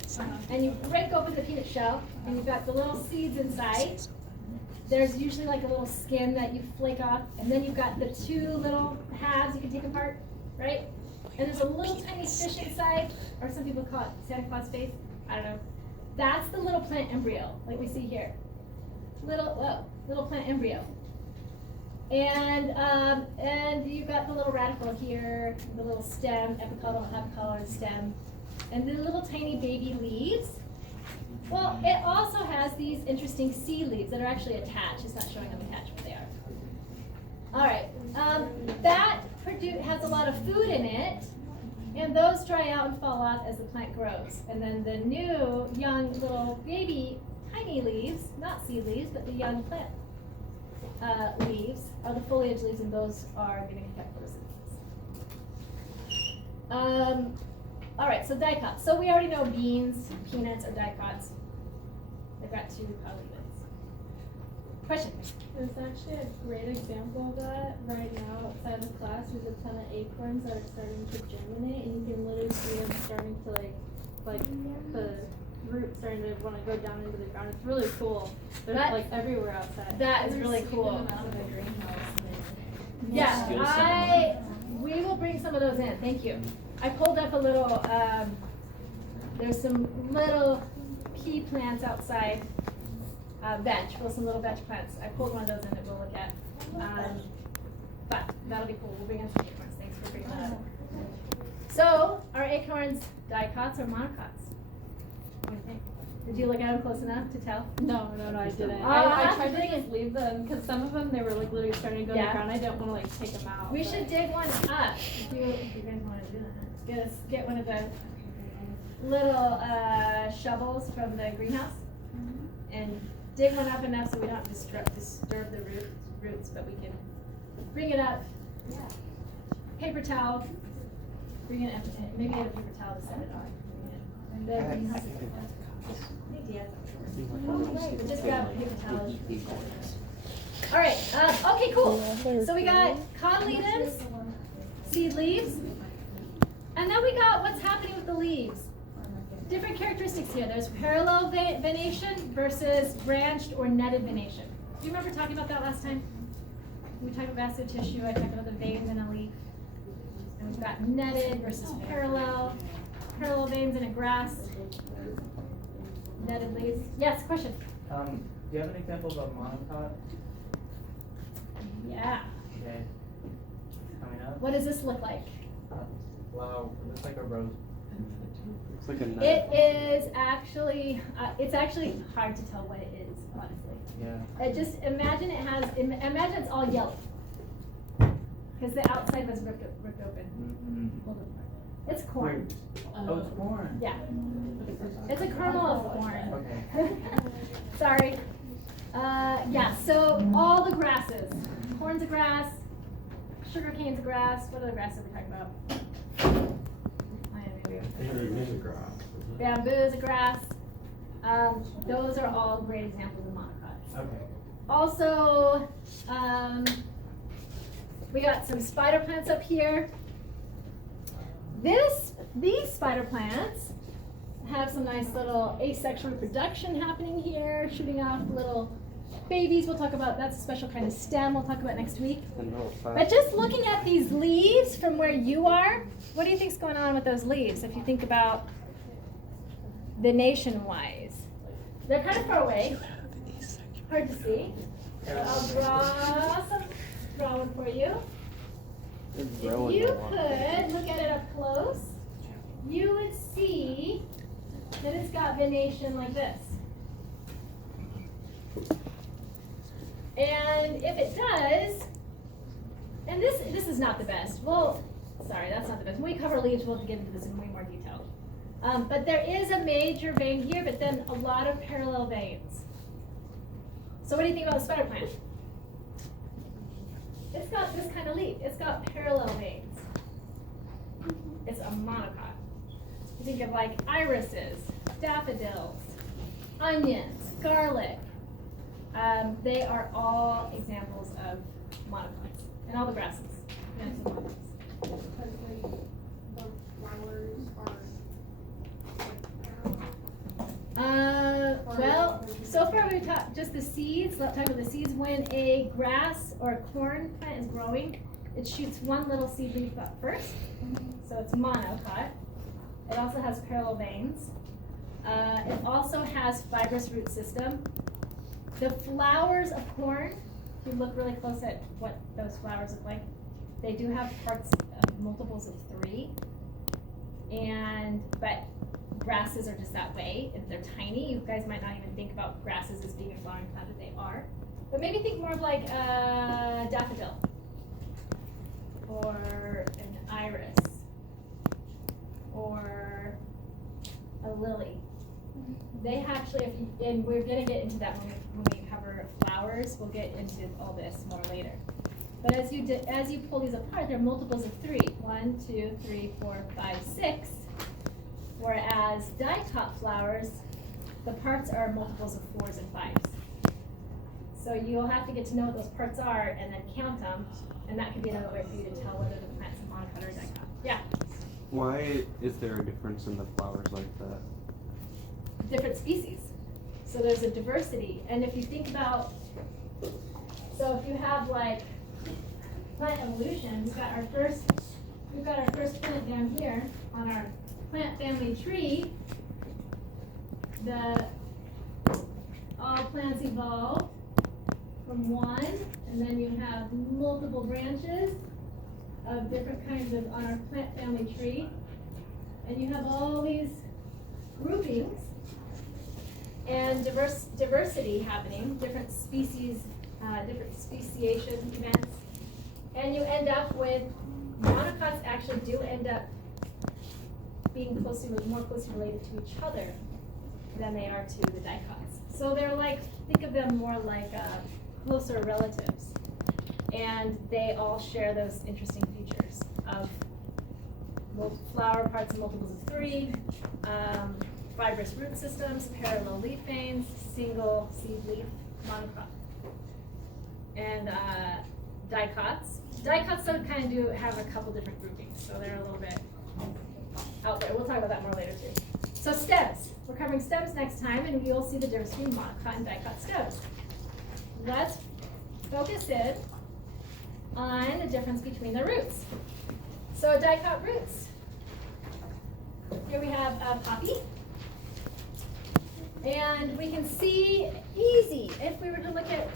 and you break open the peanut shell, and you've got the little seeds inside, there's usually like a little skin that you flake off, and then you've got the 2 little halves you can take apart, right? And there's a little tiny fish inside, or some people call it Santa Claus face, I don't know. That's the little plant embryo, like we see here. Little plant embryo. And you've got the little radicle here, the little stem, epicarpal, apical, stem, and the little tiny baby leaves. Well, it also has these interesting seed leaves that are actually attached. It's not showing them attached, but they are. All right, that has a lot of food in it, and those dry out and fall off as the plant grows. And then the new, young, little baby, tiny leaves, not seed leaves, but the young plant leaves are the foliage leaves, and those are going to get photosynthesis. All right, so dicots. So we already know beans, peanuts are dicots. They've got 2 cotyledons. Question? There's actually a great example of that right now outside of class. There's a ton of acorns that are starting to germinate, and you can literally see them starting to like the roots starting to want to go down into the ground. It's really cool. They're like everywhere outside. That is really cool. Yeah, we will bring some of those in. Thank you. I pulled up a little. There's some little pea plants outside. Some little vetch plants. I pulled one of those in that we'll look at. But that'll be cool. We'll bring in some acorns. Thanks for bringing that up. So, are acorns dicots or monocots? What do you think? Did you look at them close enough to tell? No, I didn't. Ah, I tried to just leave them because some of them they were like literally starting to go to Yeah. the ground. I didn't want to like take them out. We but- should dig one up if you guys want to do that. Get one of the little shovels from the greenhouse and dig one up enough so we don't have to disturb the roots, but we can bring it up. Paper towel. Bring it up. Maybe get a paper towel to set it on. The greenhouse. I think Deanne's not sure. Oh, right, we just got paper towels. All right, okay, cool. So we got cotyledons, seed leaves, and then we got what's happening with the leaves. Different characteristics here. There's parallel venation versus branched or netted venation. Do you remember talking about that last time? We talked about vascular tissue, I talked about the veins in a leaf. And we've got netted versus parallel veins in a grass, netted leaves. Yes, question? Do you have an example of a monocot? Yeah. Okay. Coming up. What does this look like? Wow, it looks like a rose. Looks like a nut. It is actually, it's actually hard to tell what it is, honestly. Yeah. Just imagine it has, imagine it's all yellow. Because the outside was ripped open. Mm-hmm. It's corn. Oh, it's corn. Yeah. It's a kernel of corn. Okay. Sorry. Yeah, so all the grasses. Corn's a grass, sugarcane's a grass. What other grass are we talking about? Bamboo is a grass. Those are all great examples of monocots. Okay. Also, we got some spider plants up here. These spider plants have some nice little asexual reproduction happening here, shooting off little babies. We'll talk about, that's a special kind of stem we'll talk about next week. But just looking at these leaves from where you are, what do you think's going on with those leaves if you think about venation-wise? They're kind of far away, hard to see. So I'll draw one for you. If you could look at it up close, you would see that it's got venation like this. And if it does, and this is not the best. Well, sorry, that's not the best. When we cover leaves, we'll get into this in way more detail. But there is a major vein here, but then a lot of parallel veins. So what do you think about the spider plant? It's got this kind of leaf. It's got parallel veins. It's a monocot. You think of like irises, daffodils, onions, garlic. They are all examples of monocots, and all the grasses. Well, so far we've talked just the seeds. Let's talk about the seeds. When a grass or a corn plant is growing, it shoots one little seed leaf up first. So it's monocot. It also has parallel veins. It also has fibrous root system. The flowers of corn, if you look really close at what those flowers look like, they do have parts of multiples of 3. But grasses are just that way. They're tiny. You guys might not even think about grasses as being a flowering plant, but they are. But maybe think more of like a daffodil or an iris or a lily. They actually, and we're going to get into that when we cover flowers. We'll get into all this more later. But as you pull these apart, there are multiples of 3. 1, 2, 3, 4, 5, 6. Whereas dicot flowers, the parts are multiples of 4s and 5s. So you'll have to get to know what those parts are and then count them, and that can be another way for you to tell whether the plant's a monocot or a dicot. Yeah? Why is there a difference in the flowers like that? Different species. So there's a diversity. And if you think about, so if you have like plant evolution, we've got our first plant down here on our plant family tree. All plants evolve from one, and then you have multiple branches of different kinds of on our plant family tree. And you have all these groupings and diversity happening, different species, different speciation events. And you end up with, monocots actually do end up being more closely related to each other than they are to the dicots. So they're like, think of them more like closer relatives. And they all share those interesting features of flower parts of multiples of 3, fibrous root systems, parallel leaf veins, single seed leaf, monocrop. And dicots. Dicots kind of do have a couple different groupings, so they're a little bit out there. We'll talk about that more later too. So stems. We're covering stems next time, and you'll see the difference between monocot and dicot stems. Let's focus in on the difference between the roots. So dicot roots. Here we have a poppy. And we can see easy, if we were to look at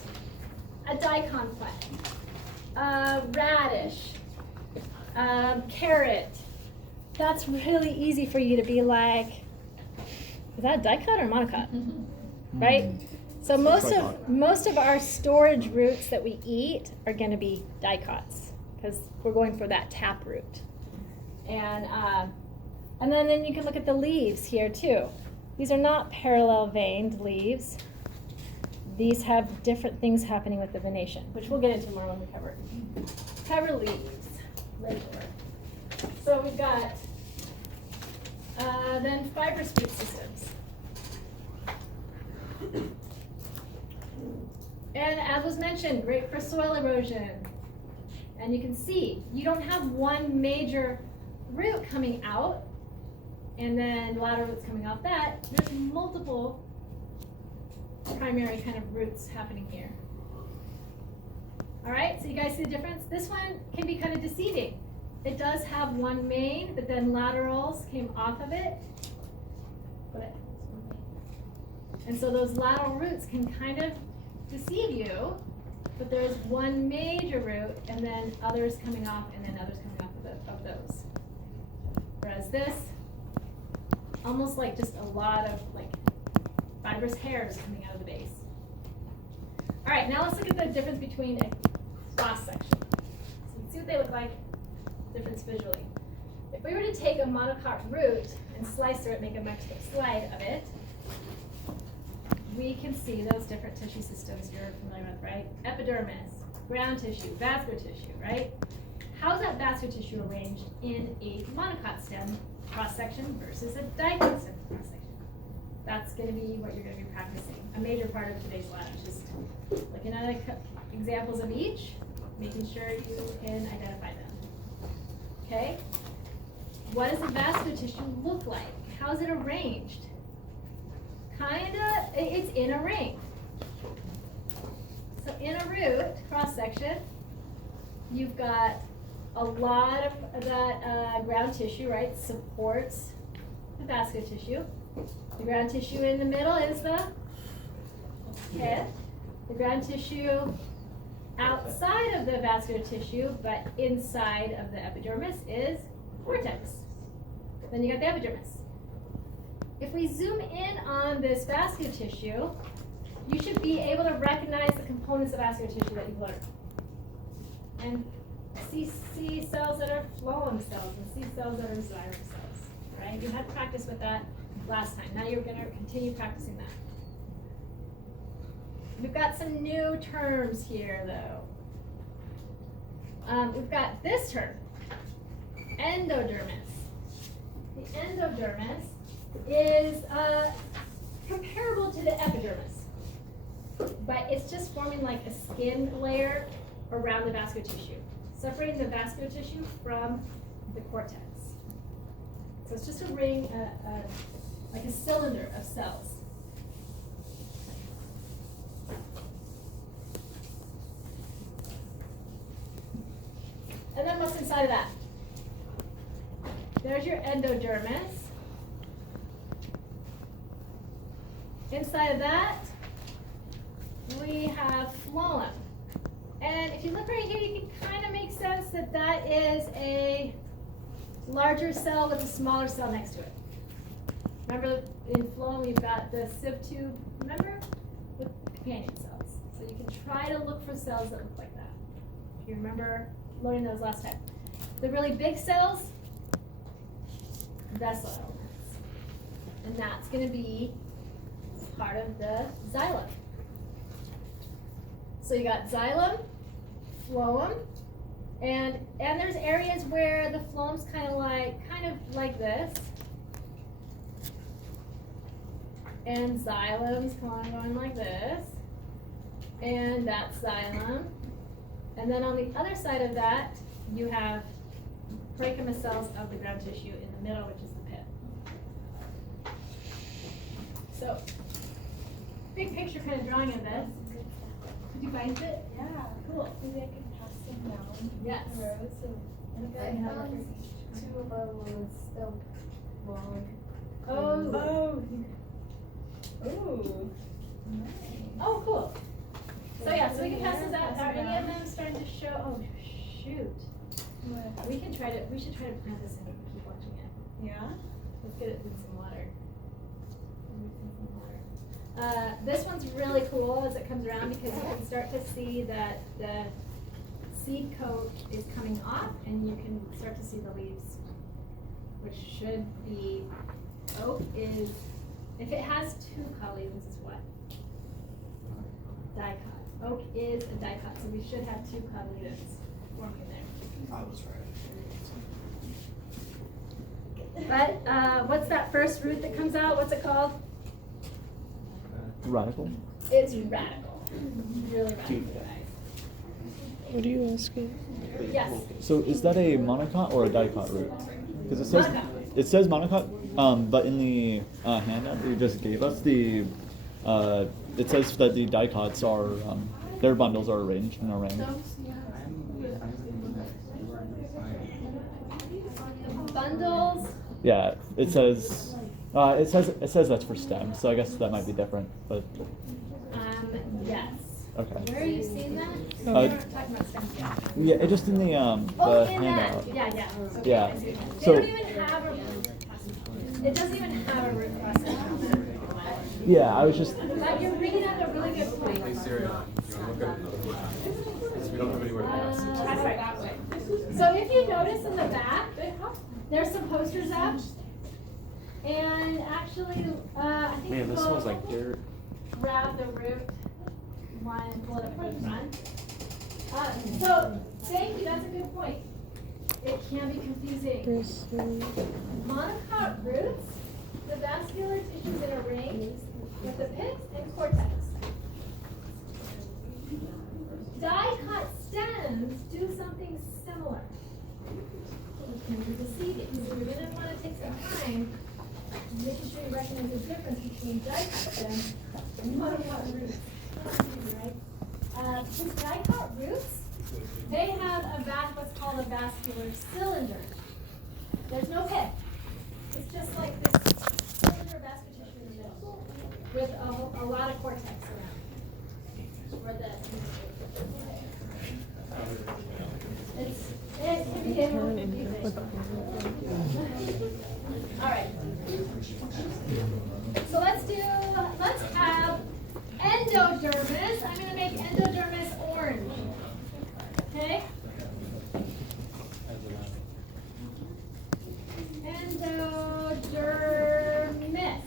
a daikon plant, radish, carrot, that's really easy for you to be like, is that a dicot or monocot? Right? So most of our storage roots that we eat are going to be dicots because we're going for that tap root. And then you can look at the leaves here too. These are not parallel veined leaves. These have different things happening with the venation, which we'll get into more when we cover it. Cover leaves, regular. So we've got then fibrous root systems. And as was mentioned, great for soil erosion. And you can see, you don't have one major root coming out and then lateral roots coming off that. There's multiple primary kind of roots happening here. All right, so you guys see the difference? This one can be kind of deceiving. It does have one main, but then laterals came off of it. And so those lateral roots can kind of deceive you, but there's one major root and then others coming off and then others coming off of those. Whereas this, almost like just a lot of like fibrous hairs coming out of the base. All right, now let's look at the difference between a cross section. So you can see what they look like, difference visually. If we were to take a monocot root and slice through it, make a microscopic slide of it, we can see those different tissue systems you're familiar with, right? Epidermis, ground tissue, vascular tissue, right? How's that vascular tissue arranged in a monocot stem cross-section versus a dicot stem cross-section? That's going to be what you're going to be practicing. A major part of today's lab, just looking at examples of each, making sure you can identify them. Okay? What does the vascular tissue look like? How's it arranged? It's in a ring. So in a root cross-section, you've got a lot of that ground tissue, right, supports the vascular tissue. The ground tissue in the middle is the head. The ground tissue outside of the vascular tissue, but inside of the epidermis is cortex. Then you got the epidermis. If we zoom in on this vascular tissue, you should be able to recognize the components of vascular tissue that you've learned. And see cells that are phloem cells and see cells that are xylem cells, right? You had practice with that last time. Now you're going to continue practicing that. We've got some new terms here, though. We've got this term, endodermis. The endodermis is comparable to the epidermis, but it's just forming like a skin layer around the vascular tissue, separating the vascular tissue from the cortex. So it's just a ring, like a cylinder of cells. And then what's inside of that? There's your endodermis. Inside of that, we have phloem. And if you look right here, you can kind of make sense that that is a larger cell with a smaller cell next to it. Remember, in phloem, we've got the sieve tube, remember? With companion cells. So you can try to look for cells that look like that. If you remember learning those last time. The really big cells, vessel elements. And that's going to be part of the xylem. So you got xylem, phloem, and there's areas where the phloem's kind of like this. and xylem's going like this, and that's xylem. And then on the other side of that, you have parenchyma cells of the ground tissue in the middle, which is the pith. So, big picture kind of drawing of this. Did you find it? Yeah. Cool. Maybe I can pass them down. Yes. The rows, so Okay. I found two of our ones still long. Oh. Ooh. Oh, cool. So yeah, so we can pass this out. Are any of them starting to show? Oh, shoot. What? We should try to print this and keep watching it. Yeah? Let's get it in some water. This one's really cool as it comes around because you can start to see that the seed coat is coming off and you can start to see the leaves, which should be, oak is, if it has two cotyledons, it's what? Dicot. Oak is a dicot, so we should have two cotyledons forming there. I was right. But what's that first root that comes out? What's it called? Radical? It's radical. Really radical, guys. What are you asking? Yes. So is that a monocot or a dicot root? Because Monocot. it says monocot, but in the handout that you just gave us, it says that the dicots are their bundles are arranged in a ring. Bundles. Yeah, it says that's for stem, so I guess that might be different, but Yes. okay. Where are you seeing that? Uh, We weren't talking about stems yet. Yeah, it just in the Oh, in handout. that. Yeah. Okay, Yeah. I see. They So- don't even have a. It doesn't even have a root process. Yeah, I was just But you're bringing up a really good point. Hey Siri, you wanna look at because we don't have anywhere to pass. That's right, that way. So if you notice in the back, there's some posters up. And actually, I think Man, this we'll smells like dirt. grab the root one and pull it up for the front. So, thank you, that's a good point. It can be confusing. There's Monocot roots, the vascular tissues in a ring with the pith and cortex. Dicot stems do something similar. We can do the seeding, so we're gonna wanna take some time making sure you recognize the difference between dicot stems and monocot roots. Right? These dicot roots, they have what's called a vascular cylinder. There's no pith. It's just like this cylinder vascular tissue in the middle with a lot of cortex around it. Or it can be a little confusing. All right. So let's have endodermis. I'm going to make endodermis orange. Okay? Endodermis.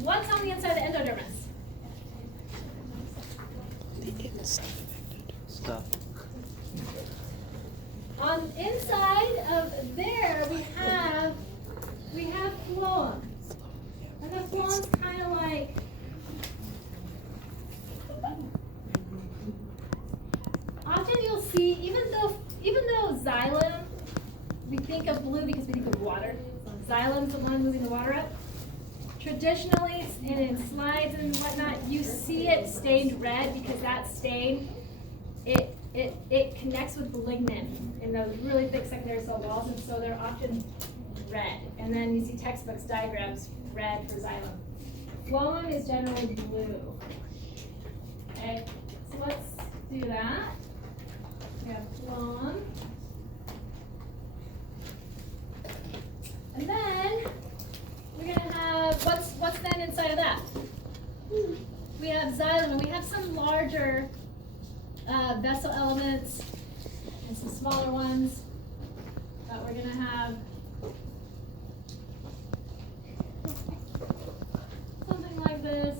What's on the inside of the endodermis? Stuff. On inside of there we have phloem. And the phloem's kind of like often you'll see, even though xylem, we think of blue because we think of water. Xylem's the one moving the water up. Traditionally, and in slides and whatnot, you see it stained red because that stain, it connects with the lignin in those really thick secondary cell walls, and so they're often red. And then you see textbooks, diagrams, red for xylem. Phloem is generally blue. Okay, so let's do that. We have phloem. And then we're gonna have, what's then inside of that? We have xylem, and we have some larger vessel elements and some smaller ones that we're gonna have. Something like this,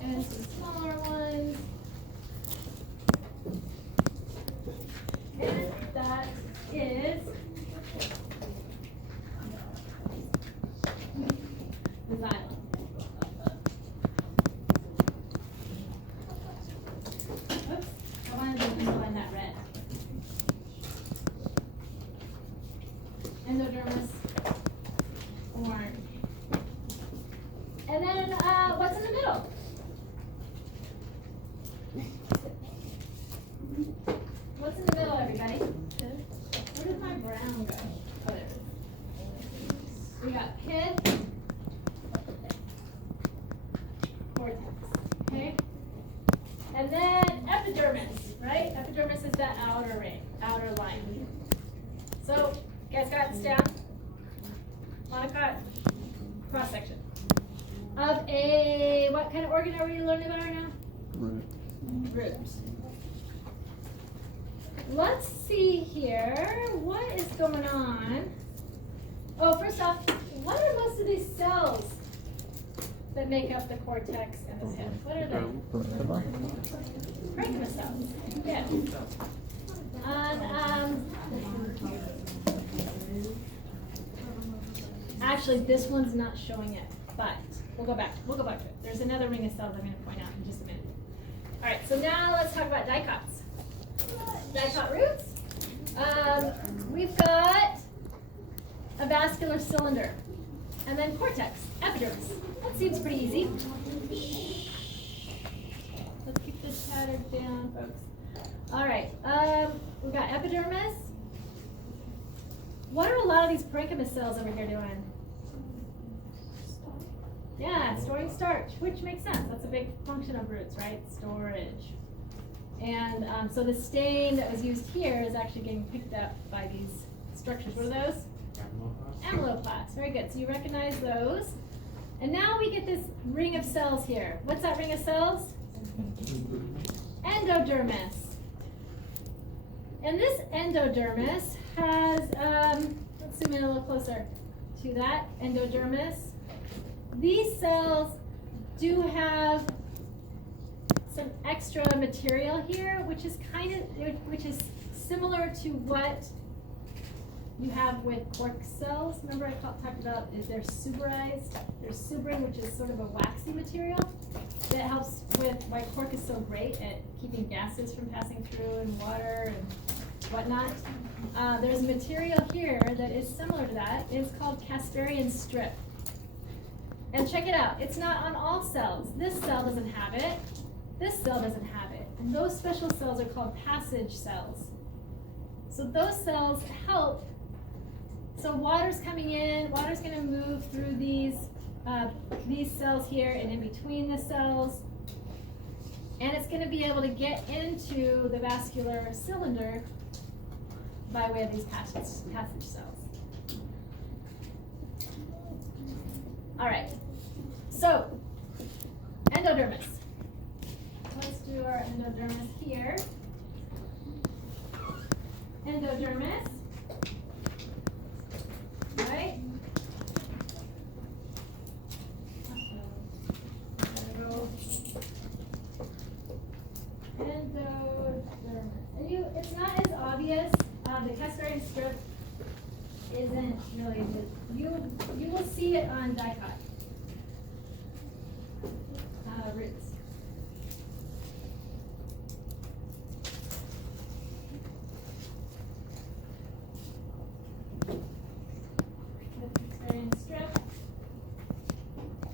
and some smaller ones. And that is And then, what's in the middle? What's in the middle, everybody? Where did my brown go? Oh, there it is. We got pith, cortex, okay? And then epidermis, right? Epidermis is that outer ring, outer line. So, you guys got this down? Monocote, cross section. Of a, what kind of organ are we learning about right now? Root. Roots. Let's see here, what is going on? Oh, first off, what are most of these cells that make up the cortex and the pith? What are they? Parenchyma. Parenchyma cells. Yeah. Actually, this one's not showing it, but we'll go back to it. There's another ring of cells I'm going to point out in just a minute. All right, so now let's talk about dicots. Dicot roots. We've got a vascular cylinder, and then cortex, epidermis. That seems pretty easy. Let's keep this pattern down, folks. All right, we've got epidermis. What are a lot of these parenchyma cells over here doing? Yeah, storing starch, which makes sense. That's a big function of roots, right? Storage. And so the stain that was used here is actually getting picked up by these structures. What are those? Amyloplasts. Very good. So you recognize those. And now we get this ring of cells here. What's that ring of cells? Endodermis. And this endodermis has, let's zoom in a little closer to that endodermis. These cells do have some extra material here, which is similar to what you have with cork cells. Remember I talked about is they're suberized. There's suberin, which is sort of a waxy material that helps with why cork is so great at keeping gases from passing through and water and whatnot. There's material here that is similar to that. It's called Casparian strip. And check it out. It's not on all cells. This cell doesn't have it. This cell doesn't have it. And those special cells are called passage cells. So those cells help. So water's coming in. Water's going to move through these cells here and in between the cells. And it's going to be able to get into the vascular cylinder by way of these passage cells. All right. So, endodermis. Let's do our endodermis here. Endodermis. Right? Endodermis. And it's not as obvious. The Casparian strip isn't really you will see it on dicot roots. The Casparian strip.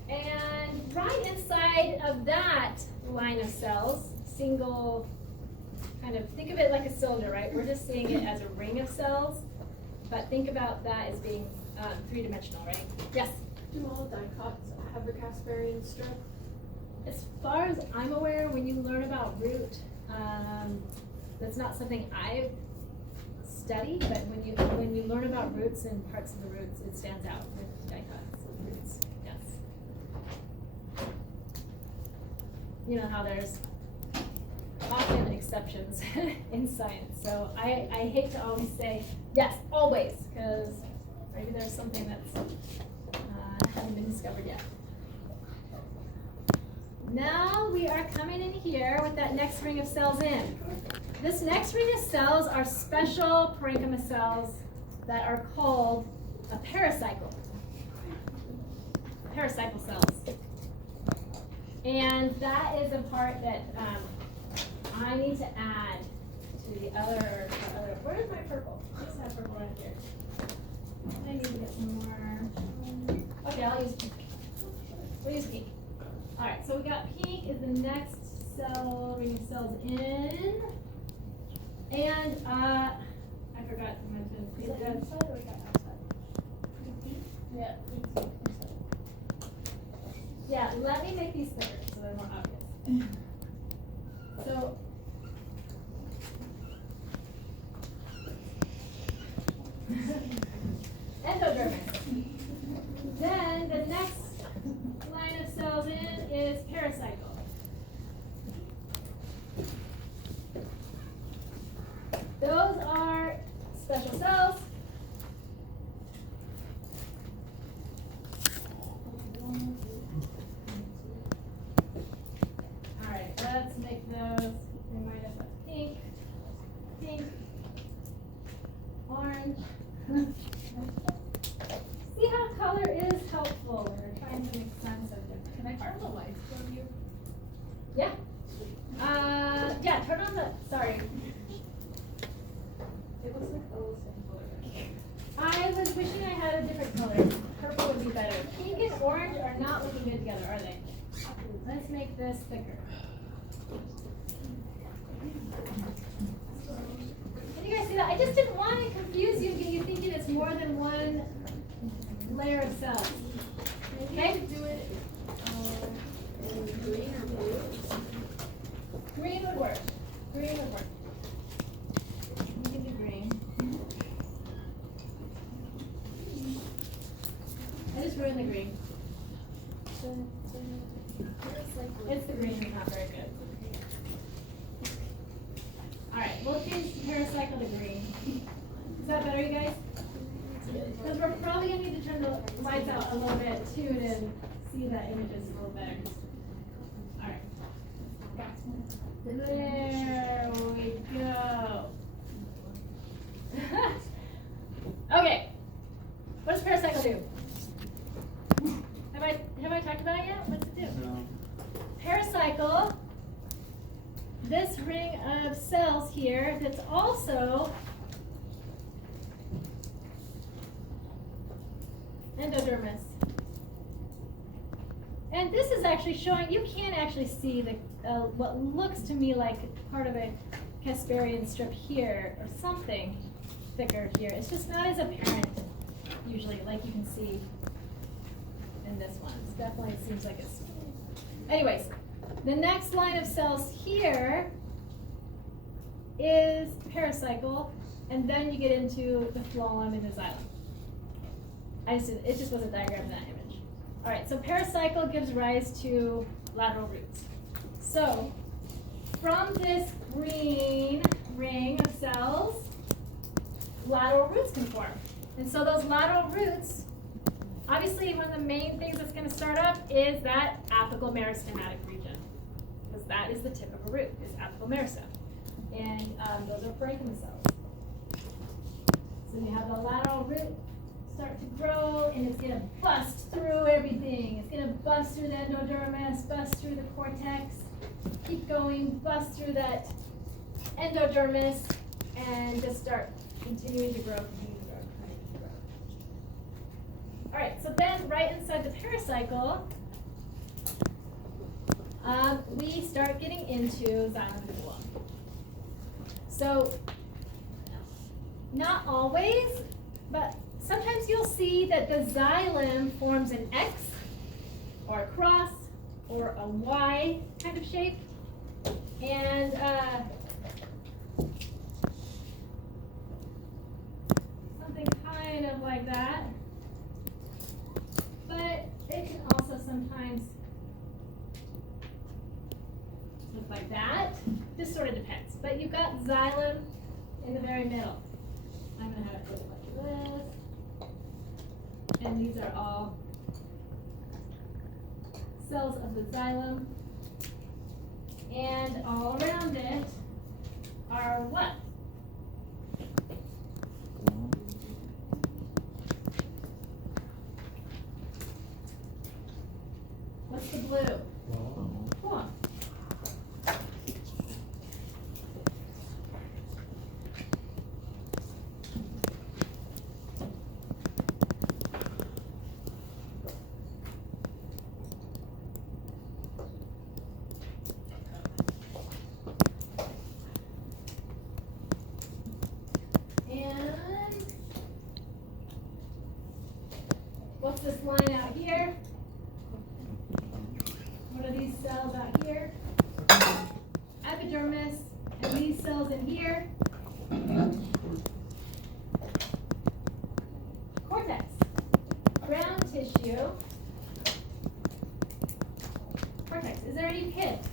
And right inside of that line of cells, single kind of, think of it like a cylinder, right? We're just seeing it as a ring of cells, but think about that as being three-dimensional, right? Yes? Do all dicots have a Casparian strip? As far as I'm aware, when you learn about root, that's not something I've studied, but when you learn about roots and parts of the roots, it stands out with dicots and roots, yes. You know how there's often exceptions in science, so I hate to always say yes, always, because maybe there's something that's hasn't been discovered yet. Now we are coming in here with that next ring of cells in. This next ring of cells are special parenchyma cells that are called a pericycle. Pericycle cells. And that is a part that I need to add to the other, where's my purple? I just have purple right here. I need to get some more. Okay, I'll use pink. We'll use pink. Alright, so we got pink is the next cell, bringing cells in. And, I forgot to mention. Is it inside or is that outside? Yeah. Yeah, let me make these thicker so they're more obvious. So. Endodermis. Then the next line of cells in is pericycle. Those are special cells. Alright, let's make those remind us of pink, pink, orange. See how color is helpful when we're trying to make sense of different. Can I turn the lights for you? Yeah. Yeah, turn on the, sorry. It looks like all the same color. I was wishing I had a different color. Purple would be better. Pink and orange are not looking good together, are they? Let's make this thicker. Did you guys see that? I just didn't want to confuse you and get you thinking it's more than one layer of cells. Okay? Do it in green or blue? Green would work. Green would work. We can do green. I just ruined the green. It's the green that's not very good. Alright, we'll change pericycle to green. Is that better, you guys? Because we're probably going to need to turn the lights out a little bit too to see the images a little better. Alright. There we go. Okay. What does pericycle do? Have I talked about it yet? What's it do? No. Pericycle, this ring of cells here that's also endodermis. And this is actually showing, you can actually see the what looks to me like part of a Casparian strip here or something thicker here. It's just not as apparent usually, like you can see in this one. It's definitely, it seems like it's. Anyways, the next line of cells here is pericycle, and then you get into the phloem and the xylem. It just wasn't diagrammed in that image. All right, so pericycle gives rise to lateral roots. So from this green ring of cells, lateral roots can form. And so those lateral roots, obviously one of the main things that's going to start up is that apical meristematic region, because that is the tip of a root, is apical meristem. And those are parenchyma cells. So you have the lateral root start to grow, and it's going to bust through everything. It's going to bust through the endodermis, bust through the cortex, keep going, bust through that endodermis, and just start continuing to grow, continuing to grow, continuing to grow. All right, so then right inside the pericycle, we start getting into xylem and phloem. So, not always, but sometimes you'll see that the xylem forms an X, or a cross, or a Y kind of shape. And something kind of like that. But it can also sometimes look like that. This sort of depends. But you've got xylem in the very middle. I'm going to have it look like this. And these are all cells of the xylem. And all around it are what? What's the blue? Phloem. vertex. Is there any pith?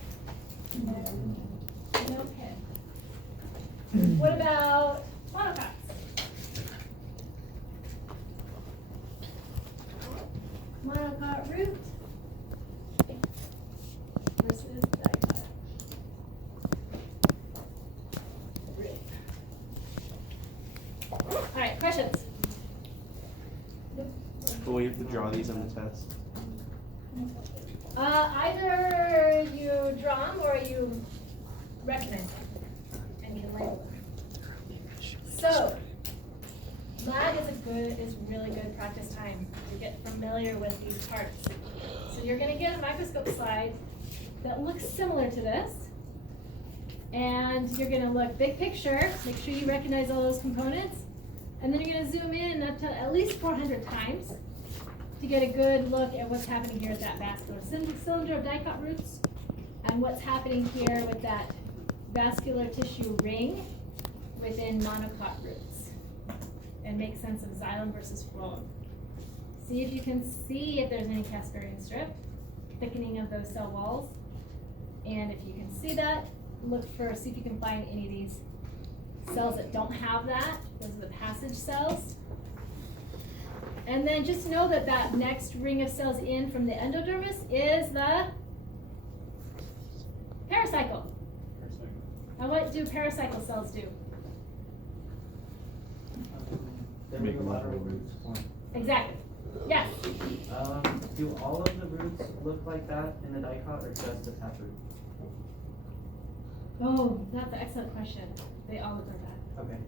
No pith. What about monocots? Monocot root versus dicot root. Alright, questions? Will we have to draw these on the test? Either you draw them or you recognize them and can label them. So, lab is really good practice time to get familiar with these parts. So you're gonna get a microscope slide that looks similar to this. And you're gonna look big picture, make sure you recognize all those components. And then you're gonna zoom in up to at least 400 times to get a good look at what's happening here with that vascular cylinder of dicot roots and what's happening here with that vascular tissue ring within monocot roots, and make sense of xylem versus phloem. See if you can see if there's any Casparian strip, thickening of those cell walls. And if you can see that, see if you can find any of these cells that don't have that. Those are the passage cells. And then just know that that next ring of cells in from the endodermis is the pericycle. Now what do pericycle cells do? They make the lateral roots form. Exactly. Yes. Do all of the roots look like that in the dicot, or just the taproot? Oh, that's an excellent question. They all look like that. Okay.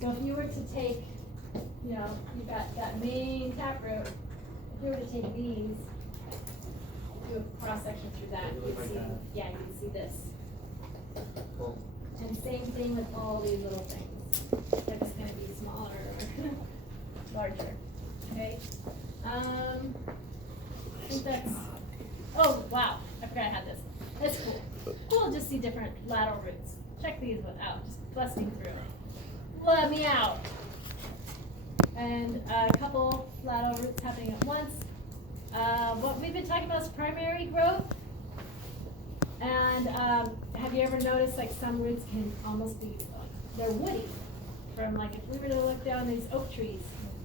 So if you were to take, you've got that main taproot, if you were to take these, do a cross section through that, They look you'd like see, that. yeah, you'd see this. Cool. And same thing with all these little things. They're just gonna be smaller or larger, okay? I think that's, oh, wow, I forgot I had this. That's cool. Cool to just see different lateral roots. Check these out, just busting through. Let me out. And a couple lateral roots happening at once. What we've been talking about is primary growth. And have you ever noticed like some roots can almost be, they're woody. From like if we were to look down these oak trees,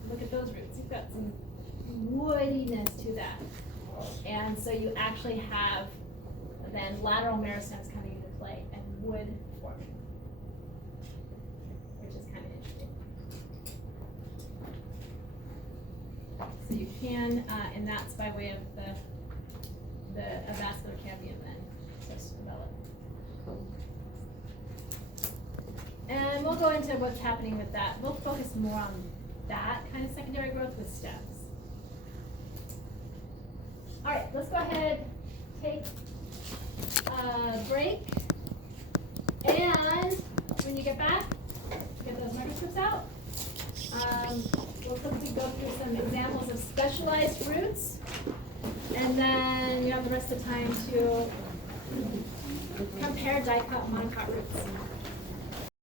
look at those roots, you've got some woodiness to that. And so you actually have then lateral meristems coming into play and wood forming, which is kind of interesting. So you can, and that's by way of a vascular cambium then starts to develop. And we'll go into what's happening with that. We'll focus more on that kind of secondary growth with stems. All right, let's go ahead, take a break. And when you get back, get those microscopes out. We'll quickly go through some examples of specialized roots. And then you have the rest of the time to compare dicot, monocot roots.